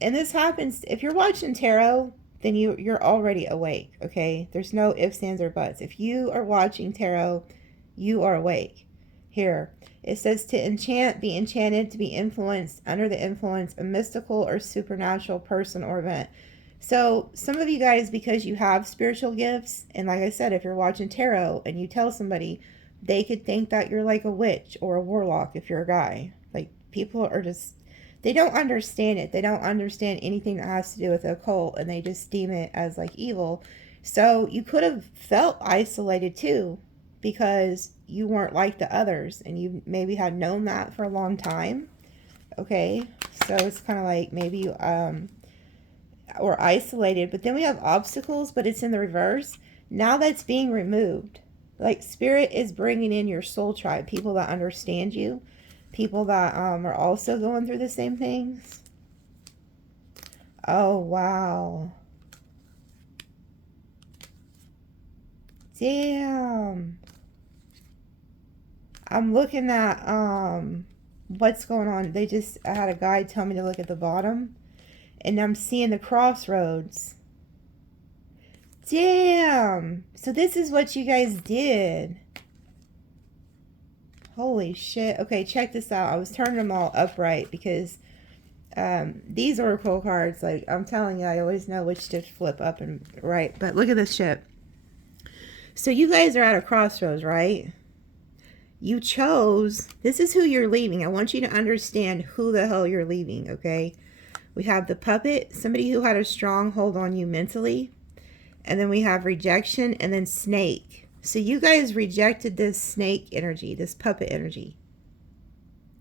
and this happens, if you're watching tarot, then you're already awake, okay? There's no ifs, ands, or buts. If you are watching tarot, you are awake. Here, it says to enchant, be enchanted, to be influenced, under the influence, a mystical or supernatural person or event. So some of you guys, because you have spiritual gifts, and like I said, if you're watching tarot and you tell somebody, they could think that you're like a witch or a warlock if you're a guy. Like, people are just, they don't understand it. They don't understand anything that has to do with the occult, and they just deem it as like evil. So you could have felt isolated too, because you weren't like the others, and you maybe had known that for a long time. Okay, so it's kind of like maybe you were isolated, but then we have obstacles, but it's in the reverse. Now that's being removed. Like, Spirit is bringing in your soul tribe, people that understand you, people that are also going through the same things. Oh, wow. Damn. I'm looking at what's going on. I had a guide tell me to look at the bottom, and I'm seeing the crossroads. Damn. So this is what you guys did. Holy shit. Okay, check this out. I was turning them all upright because these oracle cards, like, I'm telling you, I always know which to flip up and right. But look at this shit. So you guys are at a crossroads, right? You chose, this is who you're leaving. I want you to understand who the hell you're leaving, okay? We have the puppet, somebody who had a strong hold on you mentally. And then we have rejection and then snake. So you guys rejected this snake energy, this puppet energy.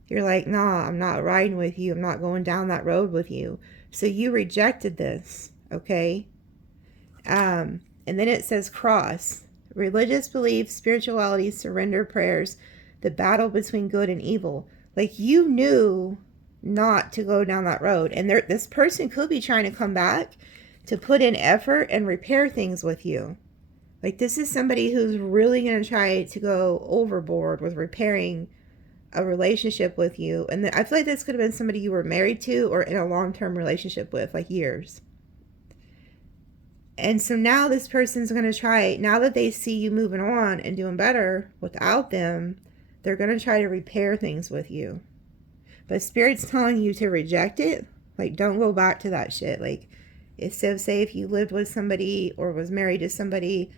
You're like, nah, I'm not riding with you. I'm not going down that road with you. So you rejected this, okay? And then it says cross. Religious beliefs, spirituality, surrender prayers, the battle between good and evil. Like, you knew not to go down that road. And this person could be trying to come back to put in effort and repair things with you. Like, this is somebody who's really going to try to go overboard with repairing a relationship with you. And I feel like this could have been somebody you were married to or in a long-term relationship with, like years. And so now this person's going to try, now that they see you moving on and doing better without them, they're going to try to repair things with you. But Spirit's telling you to reject it. Like, don't go back to that shit. Like, it's so, say if you lived with somebody or was married to somebody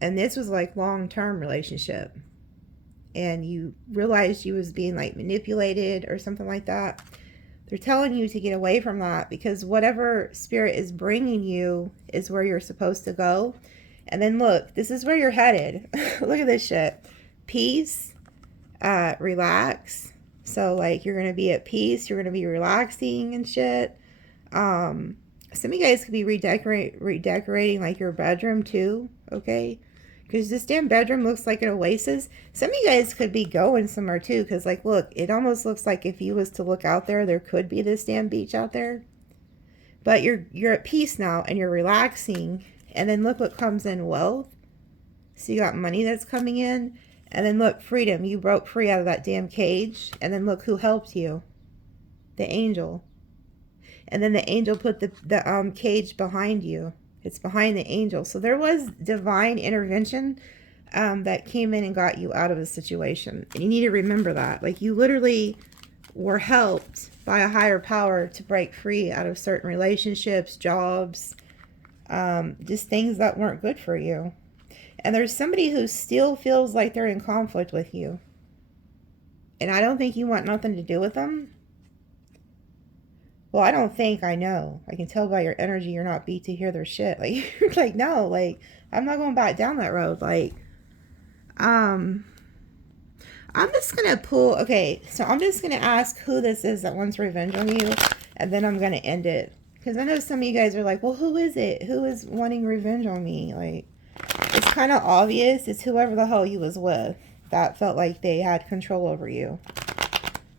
and this was like long-term relationship and you realized you was being like manipulated or something like that, they're telling you to get away from that, because whatever Spirit is bringing you is where you're supposed to go. And then look, this is where you're headed. Look at this shit. Peace, relax. So like, you're going to be at peace. You're going to be relaxing and shit. Some of you guys could be redecorating like your bedroom too. Okay. Because this damn bedroom looks like an oasis. Some of you guys could be going somewhere too. Because like, look, it almost looks like if you was to look out there, there could be this damn beach out there. But you're at peace now and you're relaxing. And then look what comes in, wealth. So you got money that's coming in. And then look, freedom. You broke free out of that damn cage. And then look who helped you. The angel. And then the angel put the cage behind you. It's behind the angel. So there was divine intervention that came in and got you out of a situation. And you need to remember that. Like, you literally were helped by a higher power to break free out of certain relationships, jobs, just things that weren't good for you. And there's somebody who still feels like they're in conflict with you. And I don't think you want nothing to do with them. Well, I don't think, I know. I can tell by your energy you're not beat to hear their shit. Like, you're like, no, like, I'm not going back down that road. Like, I'm just going to pull, okay, so I'm just going to ask who this is that wants revenge on you, and then I'm going to end it. Because I know some of you guys are like, well, who is it? Who is wanting revenge on me? Like, it's kind of obvious. It's whoever the hell you was with that felt like they had control over you.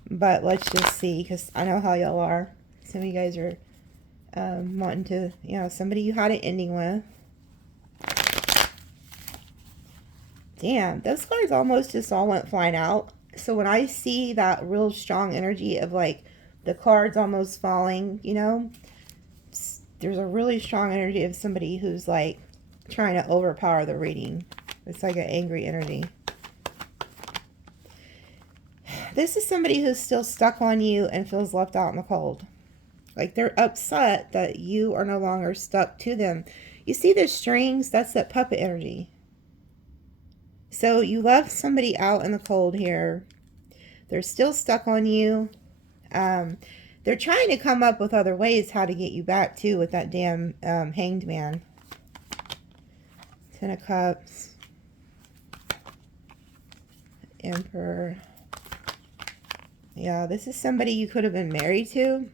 But let's just see, because I know how y'all are. Some of you guys are wanting to, you know, somebody you had an ending with. Damn, those cards almost just all went flying out. So when I see that real strong energy of like the cards almost falling, you know, there's a really strong energy of somebody who's like trying to overpower the reading. It's like an angry energy. This is somebody who's still stuck on you and feels left out in the cold. Like, they're upset that you are no longer stuck to them. You see the strings? That's that puppet energy. So you left somebody out in the cold here. They're still stuck on you. They're trying to come up with other ways how to get you back too with that damn hanged man. 10 of Cups. Emperor. Yeah, this is somebody you could have been married to.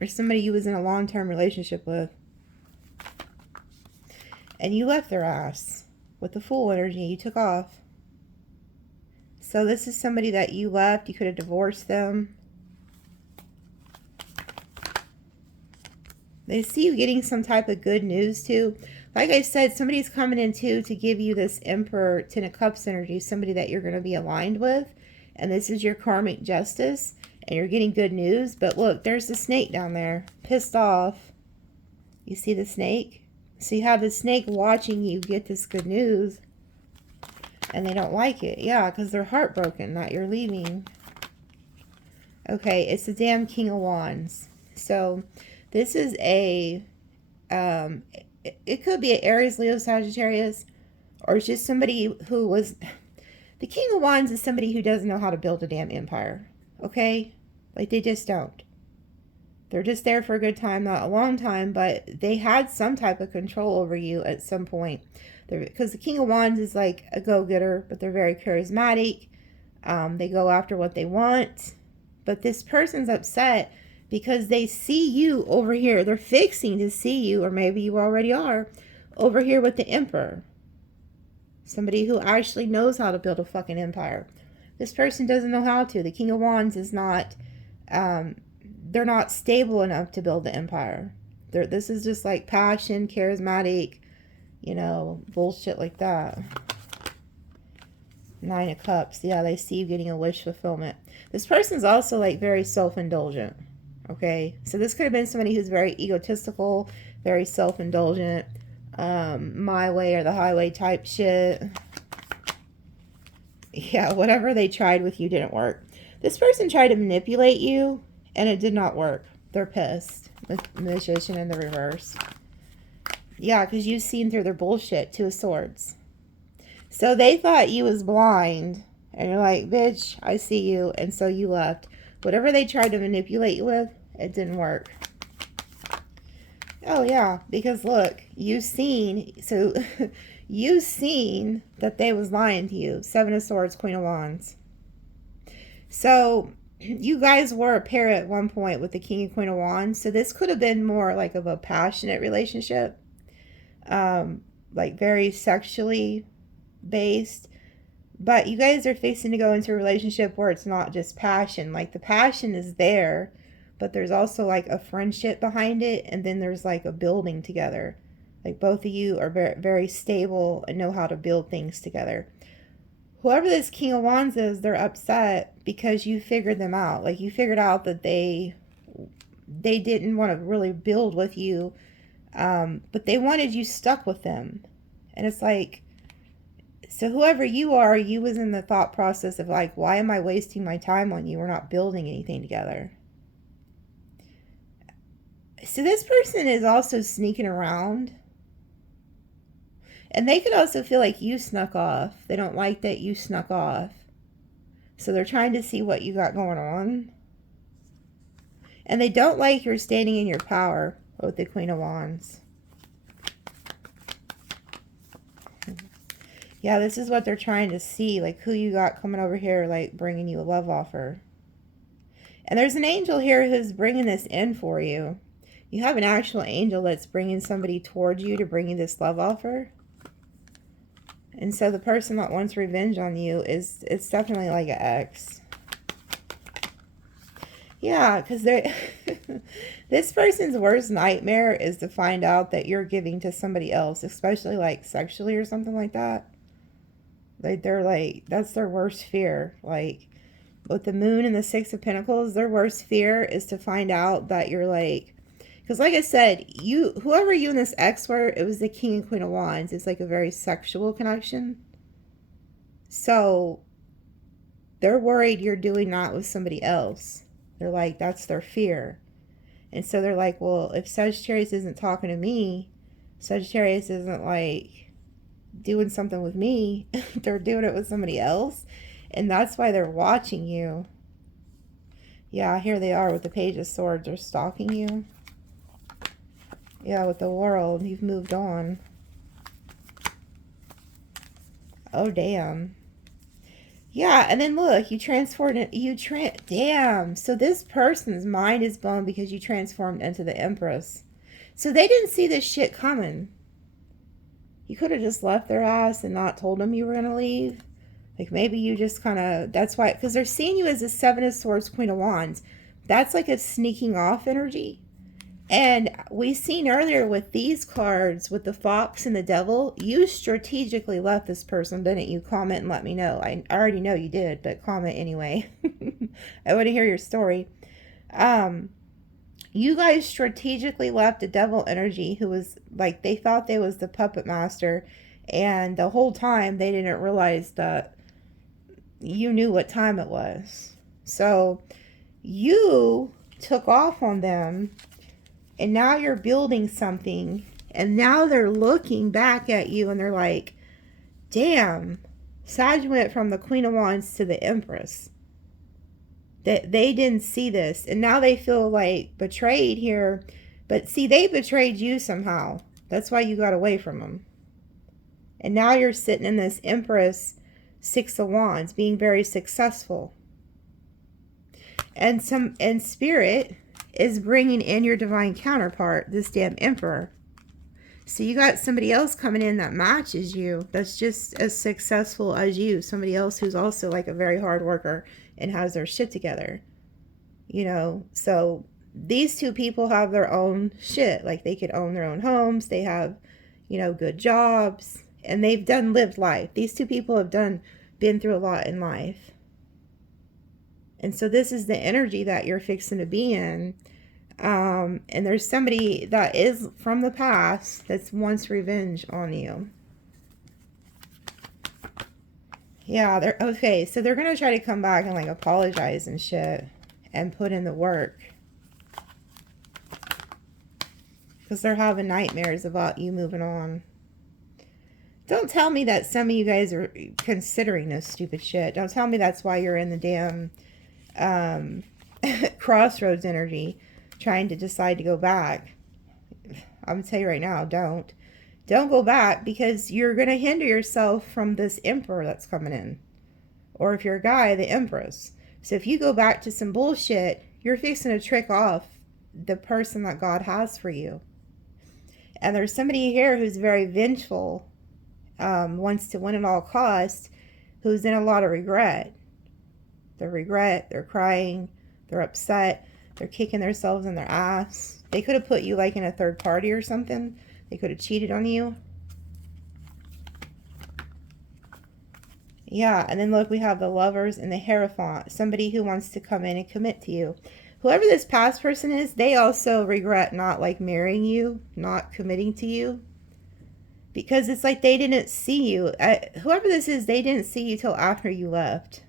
Or somebody you was in a long-term relationship with. And you left their ass. With the Fool energy, you took off. So this is somebody that you left. You could have divorced them. They see you getting some type of good news too. Like I said, somebody's coming in too to give you this Emperor, 10 of Cups energy. Somebody that you're going to be aligned with. And this is your karmic justice. And you're getting good news. But look, there's the snake down there. Pissed off. You see the snake? So you have the snake watching you get this good news. And they don't like it. Yeah, because they're heartbroken that you're leaving. Okay, it's the damn King of Wands. So this is a... it could be an Aries, Leo, Sagittarius. Or it's just somebody who was... The King of Wands is somebody who doesn't know how to build a damn empire. Okay? Like, they just don't. They're just there for a good time, not a long time, but they had some type of control over you at some point. Because the King of Wands is like a go-getter, but they're very charismatic. They go after what they want. But this person's upset because they see you over here. They're fixing to see you, or maybe you already are, over here with the Emperor. Somebody who actually knows how to build a fucking empire. This person doesn't know how to. The King of Wands is not, they're not stable enough to build the empire. This is just like passion, charismatic, you know, bullshit like that. 9 of Cups. Yeah, they see you getting a wish fulfillment. This person's also like very self-indulgent. Okay, so this could have been somebody who's very egotistical, very self-indulgent, my way or the highway type shit. Yeah, whatever they tried with you didn't work. This person tried to manipulate you, and it did not work. They're pissed. Magician in the reverse. Yeah, because you've seen through their bullshit. 2 of Swords. So they thought you was blind, and you're like, bitch, I see you, and so you left. Whatever they tried to manipulate you with, it didn't work. Oh, yeah, because look, you've seen, so you've seen that they was lying to you. 7 of Swords, Queen of Wands. So you guys were a pair at one point with the King and Queen of Wands. So this could have been more like of a passionate relationship. Like very sexually based. But you guys are fixing to go into a relationship where it's not just passion. Like the passion is there, but there's also like a friendship behind it. And then there's like a building together. Like both of you are very, very stable and know how to build things together. Whoever this King of Wands is, they're upset because you figured them out. Like you figured out that they didn't want to really build with you. But they wanted you stuck with them. And it's like, so whoever you are, you was in the thought process of like, why am I wasting my time on you? We're not building anything together. So this person is also sneaking around. And they could also feel like you snuck off. They don't like that you snuck off. So they're trying to see what you got going on. And they don't like you're standing in your power with the Queen of Wands. Yeah, this is what they're trying to see. Like who you got coming over here, like bringing you a love offer. And there's an angel here who's bringing this in for you. You have an actual angel that's bringing somebody towards you to bring you this love offer. And so the person that wants revenge on you is, it's definitely like an ex. Yeah, because this person's worst nightmare is to find out that you're giving to somebody else, especially like sexually or something like that. Like they're like, that's their worst fear. Like with the Moon and the 6 of Pentacles, their worst fear is to find out that you're like, because like I said, whoever you and this ex were, it was the King and Queen of Wands. It's like a very sexual connection. So they're worried you're doing that with somebody else. They're like, that's their fear. And so they're like, well, if Sagittarius isn't talking to me, Sagittarius isn't like doing something with me, they're doing it with somebody else. And that's why they're watching you. Yeah, here they are with the Page of Swords. They're stalking you. Yeah, with the World, you've moved on. Oh, damn. Yeah, and then look, you transformed it. Damn. So this person's mind is blown because you transformed into the Empress. So they didn't see this shit coming. You could have just left their ass and not told them you were going to leave. Like maybe you just kind of, that's why, because they're seeing you as a 7 of Swords, Queen of Wands. That's like a sneaking off energy. And we seen earlier with these cards, with the Fox and the Devil, you strategically left this person, didn't you? Comment and let me know. I already know you did, but comment anyway. I want to hear your story. You guys strategically left a devil energy who was like, they thought they was the puppet master. And the whole time they didn't realize that you knew what time it was. So you took off on them. And now you're building something. And now they're looking back at you and they're like, damn, Sag went from the Queen of Wands to the Empress. That they didn't see this, and now they feel like betrayed here. But see, they betrayed you somehow. That's why you got away from them. And now you're sitting in this Empress 6 of Wands, being very successful. And Spirit is bringing in your divine counterpart, this damn Emperor. So you got somebody else coming in that matches you, that's just as successful as you. Somebody else who's also like a very hard worker and has their shit together. You know, so these two people have their own shit. Like they could own their own homes. They have, you know, good jobs. And they've lived life. These two people have been through a lot in life. And so this is the energy that you're fixing to be in. And there's somebody that is from the past that wants revenge on you. Yeah, they're okay. So they're going to try to come back and like apologize and shit and put in the work. Because they're having nightmares about you moving on. Don't tell me that some of you guys are considering this stupid shit. Don't tell me that's why you're in the damn crossroads energy, trying to decide to go back. I'm going to tell you right now, don't go back, because you're going to hinder yourself from this Emperor that's coming in. Or if you're a guy, the Empress. So if you go back to some bullshit, you're fixing to trick off the person that God has for you. And there's somebody here who's very vengeful, wants to win at all costs, who's in a lot of regret. They're crying, they're upset, they're kicking themselves in their ass. They could have put you like in a third party or something. They could have cheated on you. Yeah, and then look, we have the Lovers and the Hierophant. Somebody who wants to come in and commit to you. Whoever this past person is, they also regret not like marrying you, not committing to you. Because it's like they didn't see you. Whoever this is, they didn't see you till after you left.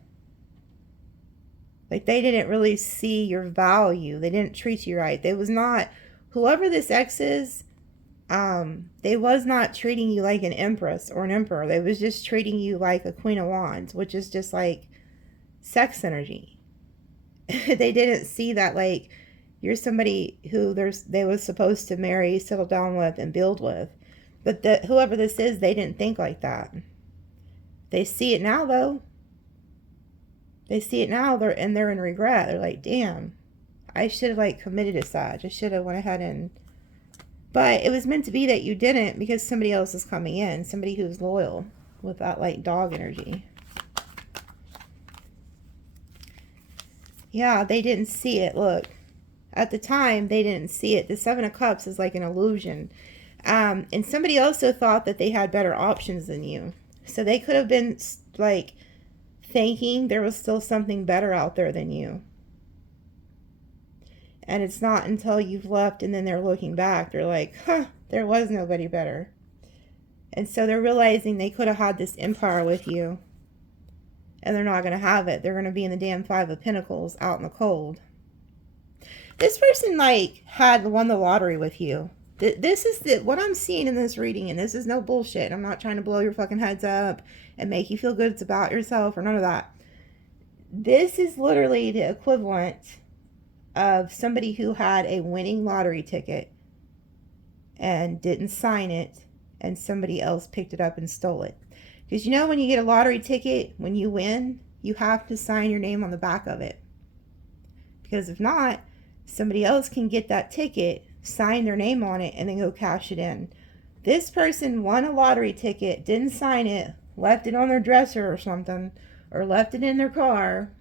Like they didn't really see your value. They didn't treat you right. They was not, whoever this ex is, they was not treating you like an Empress or an Emperor. They was just treating you like a Queen of Wands, which is just like sex energy. They didn't see that like you're somebody who they was supposed to marry, settle down with, and build with. But whoever this is, they didn't think like that. They see it now, though. They see it now, they're in regret. They're like, damn, I should have like committed to Sag. I should have went ahead and... But it was meant to be that you didn't, because somebody else is coming in. Somebody who's loyal with that like dog energy. Yeah, they didn't see it. Look, at the time, they didn't see it. The Seven of Cups is like an illusion. And somebody also thought that they had better options than you. So they could have been like thinking there was still something better out there than you. And it's not until you've left and then they're looking back, they're like, huh, there was nobody better. And so they're realizing they could have had this empire with you. And they're not going to have it. They're going to be in the damn Five of Pentacles out in the cold. This person like won the lottery with you. This is what I'm seeing in this reading, and this is no bullshit. I'm not trying to blow your fucking heads up and make you feel good about yourself or none of that. This is literally the equivalent of somebody who had a winning lottery ticket and didn't sign it, and somebody else picked it up and stole it. Because you know when you get a lottery ticket, when you win, you have to sign your name on the back of it. Because if not, somebody else can get that ticket, sign their name on it, and then go cash it in. This person won a lottery ticket, didn't sign it, left it on their dresser or something, or left it in their car,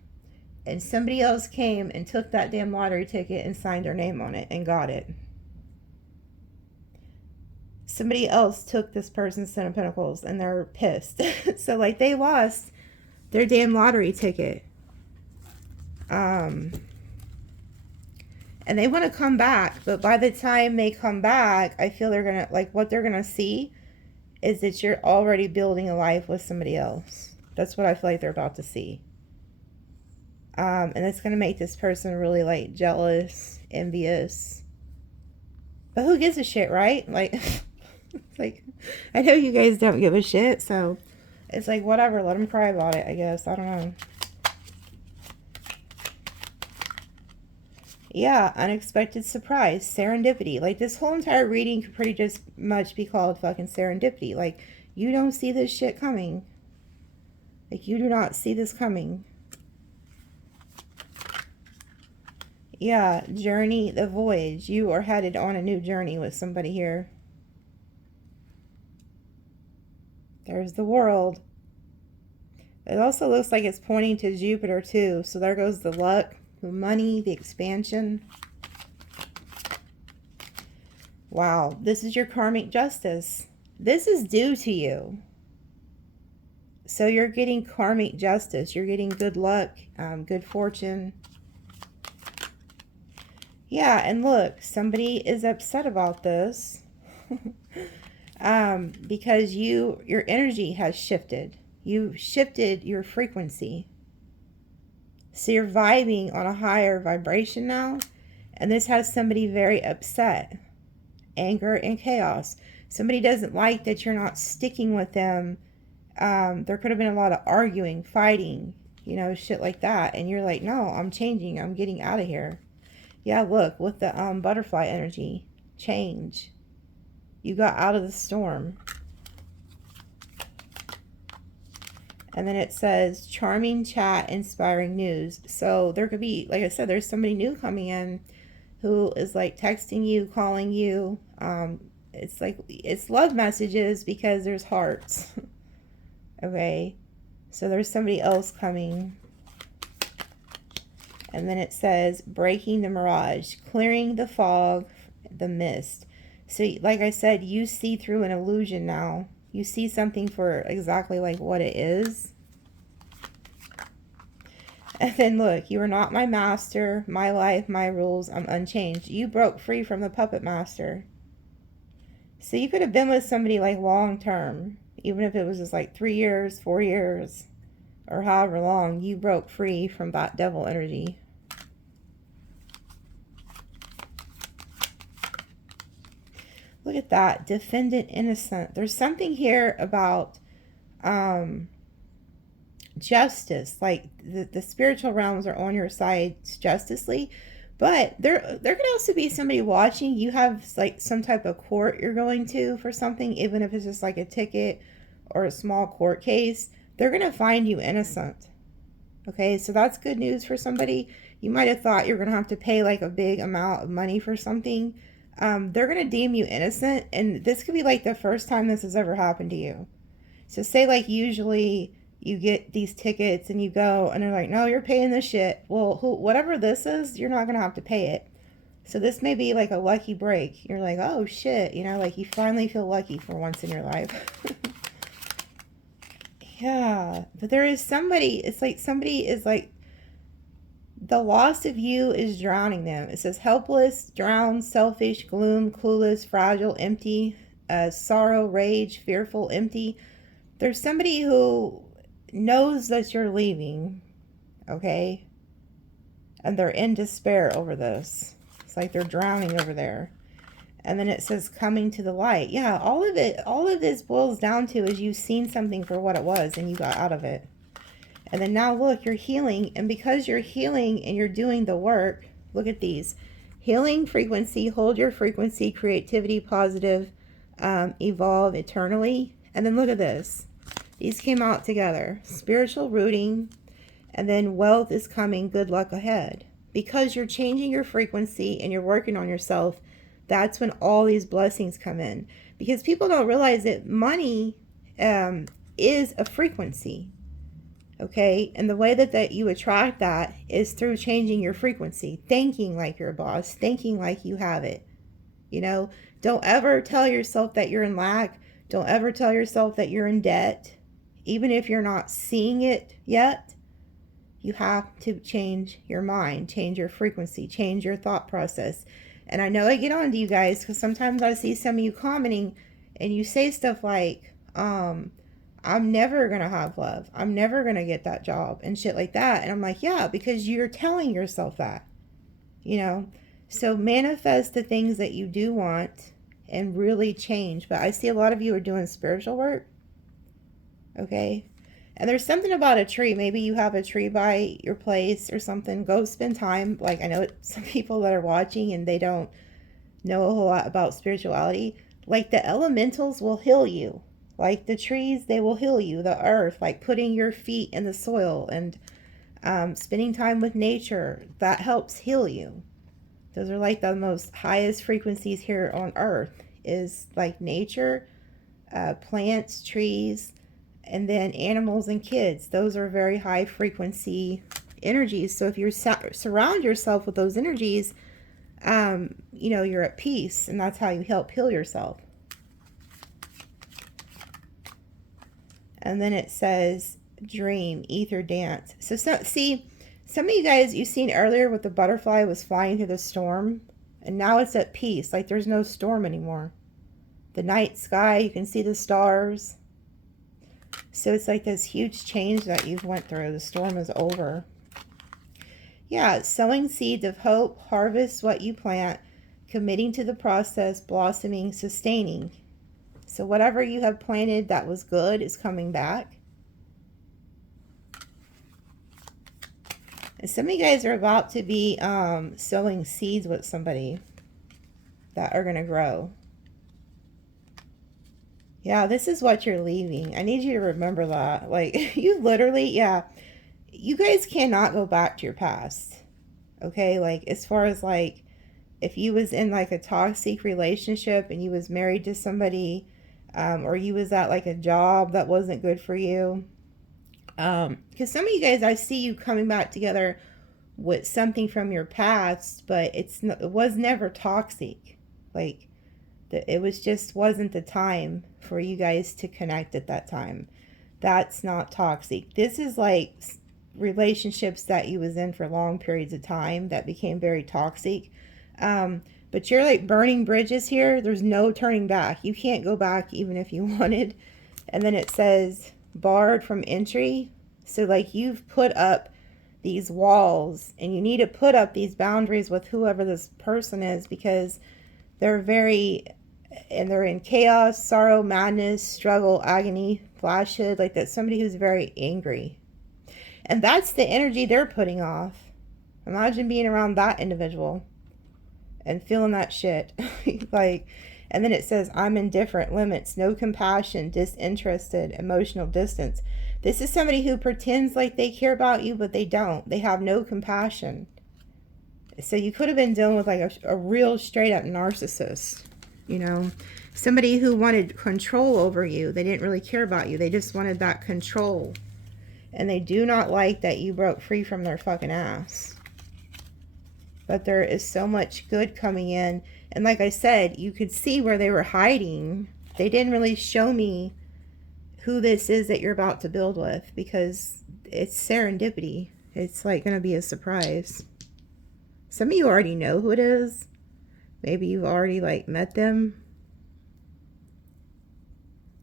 and somebody else came and took that damn lottery ticket and signed their name on it and got it. Somebody else took this person's Ten of Pentacles and they're pissed. So like they lost their damn lottery ticket. And they want to come back, but by the time they come back, I feel they're going to, like, what they're going to see is that you're already building a life with somebody else. That's what I feel like they're about to see. And it's going to make this person really, like, jealous, envious. But who gives a shit, right? Like, like, I know you guys don't give a shit, so It's like, whatever, let them cry about it, I guess. I don't know. Yeah, unexpected surprise, serendipity. Like, this whole entire reading could pretty just much be called fucking serendipity. Like, you don't see this shit coming. Like, you do not see this coming. Yeah, journey, the voyage. You are headed on a new journey with somebody here. There's the world. It also looks like it's pointing to Jupiter too. So there goes the luck, the money, the expansion. Wow, this is your karmic justice. This is due to you. So you're getting karmic justice. You're getting good luck, good fortune. Yeah, and look, somebody is upset about this because your energy has shifted. You shifted your frequency. So you're vibing on a higher vibration now, and this has somebody very upset. Anger and chaos. Somebody doesn't like that you're not sticking with them. There could have been a lot of arguing, fighting, you know, shit like that. And you're like, no, I'm changing. I'm getting out of here. Yeah, look, with the butterfly energy, change. You got out of the storm. And then it says, charming chat, inspiring news. So there could be, like I said, there's somebody new coming in who is like texting you, calling you. It's like, it's love messages because there's hearts. Okay. So there's somebody else coming. And then it says, breaking the mirage, clearing the fog, the mist. So like I said, you see through an illusion now. You see something for exactly like what it is. And then look, you are not my master, my life, my rules, I'm unchanged. You broke free from the puppet master. So you could have been with somebody like long term, even if it was just like 3 years, 4 years, or however long. You broke free from that devil energy. Look at that, defendant innocent. There's something here about justice, like the spiritual realms are on your side justicely, but there could also be somebody watching. You have like some type of court you're going to for something, even if it's just like a ticket or a small court case. They're gonna find you innocent. Okay, so that's good news for somebody. You might have thought you're gonna have to pay like a big amount of money for something. They're gonna deem you innocent, and this could be like the first time this has ever happened to you. So say like usually you get these tickets and you go and they're like, no, you're paying this shit. Well, whatever this is, you're not gonna have to pay it. So this may be like a lucky break. You're like, oh shit, you know, like you finally feel lucky for once in your life. Yeah, but there is somebody, it's like somebody is like, the loss of you is drowning them. It says helpless, drowned, selfish, gloom, clueless, fragile, empty, sorrow, rage, fearful, empty. There's somebody who knows that you're leaving, okay? And they're in despair over this. It's like they're drowning over there. And then it says coming to the light. Yeah, all of this boils down to is you've seen something for what it was and you got out of it. And then now look, you're healing. And because you're healing and you're doing the work, look at these. Healing frequency, hold your frequency, creativity, positive, evolve eternally. And then look at this. These came out together. Spiritual rooting, and then wealth is coming, good luck ahead. Because you're changing your frequency and you're working on yourself, that's when all these blessings come in. Because people don't realize that money is a frequency. Okay, and the way that you attract that is through changing your frequency, thinking like you're a boss, thinking like you have it. You know, don't ever tell yourself that you're in lack. Don't ever tell yourself that you're in debt. Even if you're not seeing it yet, you have to change your mind, change your frequency, change your thought process. And I know I get on to you guys because sometimes I see some of you commenting and you say stuff like, I'm never going to have love. I'm never going to get that job and shit like that. And I'm like, yeah, because you're telling yourself that, you know. So manifest the things that you do want and really change. But I see a lot of you are doing spiritual work. okay? And there's something about a tree. Maybe you have a tree by your place or something. Go spend time. Like, I know some people that are watching and they don't know a whole lot about spirituality. Like, the elementals will heal you. Like, the trees, they will heal you. The earth, like putting your feet in the soil and spending time with nature, that helps heal you. Those are like the most highest frequencies here on earth, is like nature, plants, trees, and then animals and kids. Those are very high frequency energies. So if you surround yourself with those energies, you know, you're at peace, and that's how you help heal yourself. And then it says dream, ether, dance. So see, some of you guys, you've seen earlier with the butterfly was flying through the storm, and now it's at peace. Like, there's no storm anymore. The night sky, you can see the stars. So it's like this huge change that you've went through. The storm is over. Yeah, sowing seeds of hope, harvest what you plant, committing to the process, blossoming, sustaining. So whatever you have planted that was good is coming back. And some of you guys are about to be sowing seeds with somebody that are going to grow. Yeah, this is what you're leaving. I need you to remember that. Like, you literally, yeah, you guys cannot go back to your past. Okay, like, as far as like, if you was in like a toxic relationship and you was married to somebody, or you was at like a job that wasn't good for you. Because some of you guys, I see you coming back together with something from your past, but it was never toxic. Like, it was just wasn't the time for you guys to connect at that time. That's not toxic. This is like relationships that you was in for long periods of time that became very toxic. But you're like burning bridges here. There's no turning back. You can't go back even if you wanted. And then it says barred from entry. So like, you've put up these walls, and you need to put up these boundaries with whoever this person is, because they're they're in chaos, sorrow, madness, struggle, agony, flashhood. Like, that's somebody who's very angry. And that's the energy they're putting off. Imagine being around that individual and feeling that shit. Like, and then it says, I'm indifferent, limits, no compassion, disinterested, emotional distance. This is somebody who pretends like they care about you, but they don't. They have no compassion. So you could have been dealing with like a real straight up narcissist, you know, somebody who wanted control over you. They didn't really care about you. They just wanted that control. And they do not like that you broke free from their fucking ass. But there is so much good coming in. And like I said, you could see where they were hiding. They didn't really show me who this is that you're about to build with, because it's serendipity. It's like going to be a surprise. Some of you already know who it is. Maybe you've already like met them.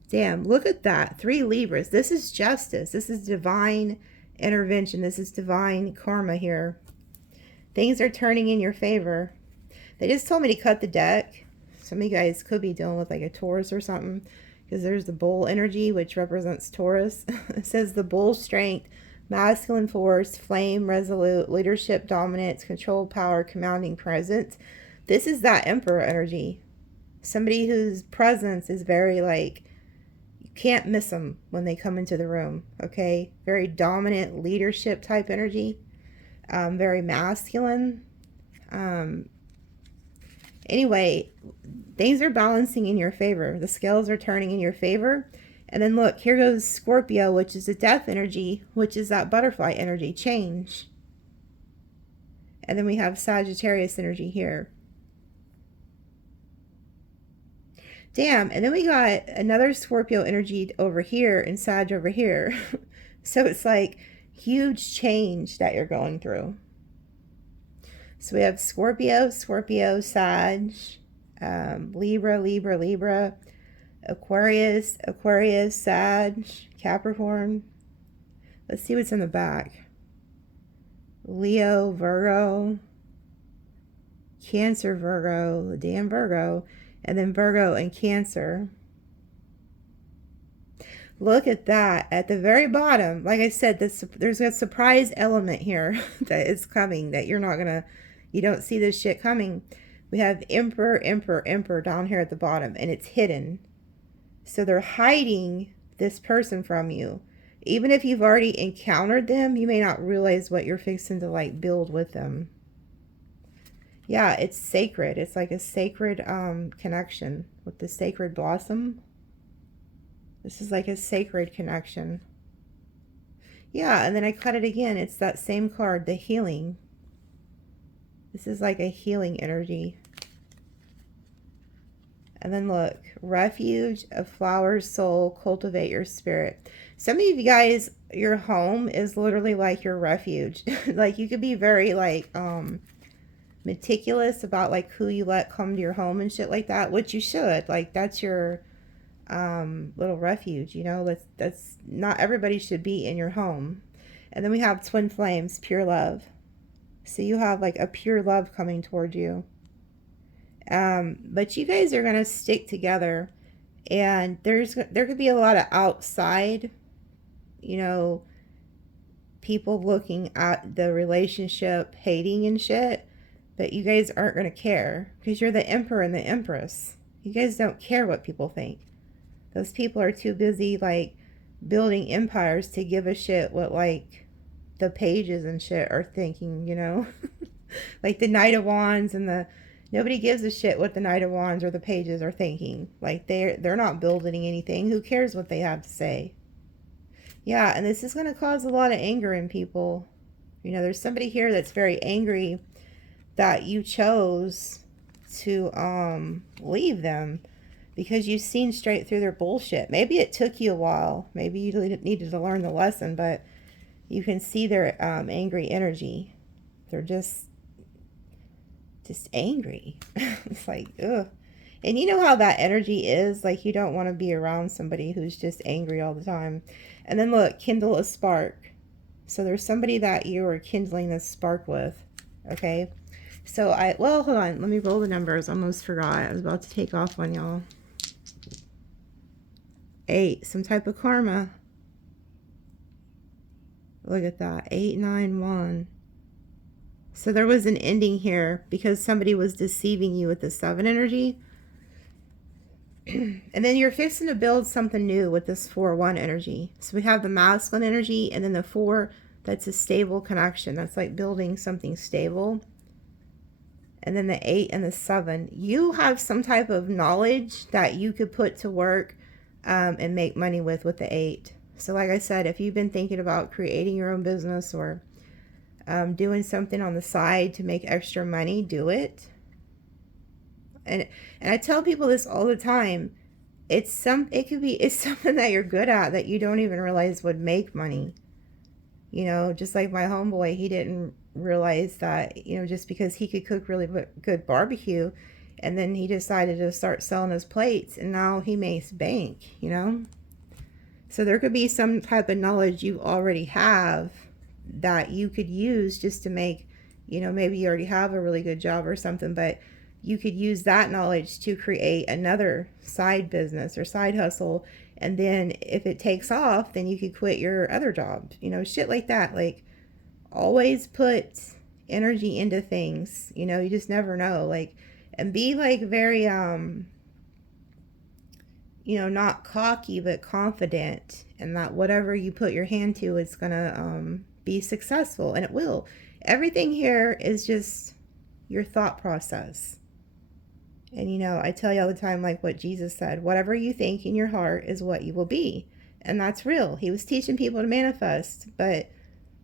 Damn, look at that. 3 Libras. This is justice. This is divine intervention. This is divine karma here. Things are turning in your favor. They just told me to cut the deck. Some of you guys could be dealing with like a Taurus or something, because there's the bull energy, which represents Taurus. It says the bull strength, masculine force, flame, resolute, leadership, dominance, control, power, commanding presence. This is that emperor energy. Somebody whose presence is very like, you can't miss them when they come into the room, okay? Very dominant leadership type energy. Very masculine. Anyway, things are balancing in your favor. The scales are turning in your favor. And then look, here goes Scorpio, which is the death energy, which is that butterfly energy, change. And then we have Sagittarius energy here. Damn, and then we got another Scorpio energy over here and Sag over here. So it's like huge change that you're going through. So we have Scorpio, Scorpio, Sag, Libra, Libra, Libra, Aquarius, Aquarius, Sag, Capricorn. Let's see what's in the back. Leo, Virgo, Cancer, Virgo, damn Virgo, and then Virgo and Cancer. Look at that. At the very bottom, like I said, there's a surprise element here that is coming that you don't see this shit coming. We have Emperor, Emperor, Emperor down here at the bottom, and it's hidden. So they're hiding this person from you. Even if you've already encountered them, you may not realize what you're fixing to like build with them. Yeah, it's sacred. It's like a sacred connection with the sacred blossom. This is like a sacred connection. Yeah, and then I cut it again. It's that same card, the healing. This is like a healing energy. And then look, refuge of flowers, soul, cultivate your spirit. Some of you guys, your home is literally like your refuge. Like you could be very like meticulous about like who you let come to your home and shit like that, which you should. Like that's your little refuge, you know. That's not everybody should be in your home. And then we have twin flames, pure love. So you have like a pure love coming toward you. But you guys are going to stick together, and there could be a lot of outside, you know, people looking at the relationship, hating and shit, but you guys aren't going to care because you're the emperor and the empress. You guys don't care what people think. Those people are too busy like building empires to give a shit what like the pages and shit are thinking, you know. Like the Knight of Wands and nobody gives a shit what the Knight of Wands or the pages are thinking. Like they're not building anything. Who cares what they have to say? Yeah, and this is going to cause a lot of anger in people. You know, there's somebody here that's very angry that you chose to leave them because you've seen straight through their bullshit. Maybe it took you a while. Maybe you needed to learn the lesson, but you can see their angry energy. They're just angry. It's like, ugh. And you know how that energy is. Like, you don't want to be around somebody who's just angry all the time. And then look, kindle a spark. So there's somebody that you are kindling this spark with. Okay. So well, hold on. Let me roll the numbers. I almost forgot. I was about to take off on y'all. 8. Some type of karma. Look at that. 8, 9, 1. So there was an ending here because somebody was deceiving you with the 7 energy. And then you're fixing to build something new with this 4-1 energy. So we have the masculine energy and then the 4, that's a stable connection. That's like building something stable. And then the 8 and the 7. You have some type of knowledge that you could put to work and make money with the 8. So like I said, if you've been thinking about creating your own business or doing something on the side to make extra money, do it. And I tell people this all the time. It's something that you're good at that you don't even realize would make money. You know, just like my homeboy, he didn't realize that, you know, just because he could cook really good barbecue, and then he decided to start selling his plates, and now he makes bank, you know. So there could be some type of knowledge you already have that you could use just to make, you know, maybe you already have a really good job or something, but you could use that knowledge to create another side business or side hustle. And then if it takes off, then you could quit your other job, you know, shit like that. Like, always put energy into things, you know, you just never know. Like, and be like very, you know, not cocky, but confident, and that whatever you put your hand to, it's gonna be successful, and it will. Everything here is just your thought process. And, you know, I tell you all the time, like what Jesus said, whatever you think in your heart is what you will be. And that's real. He was teaching people to manifest, but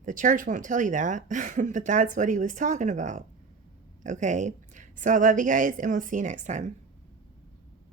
the church won't tell you that. But that's what he was talking about. Okay? So I love you guys, and we'll see you next time.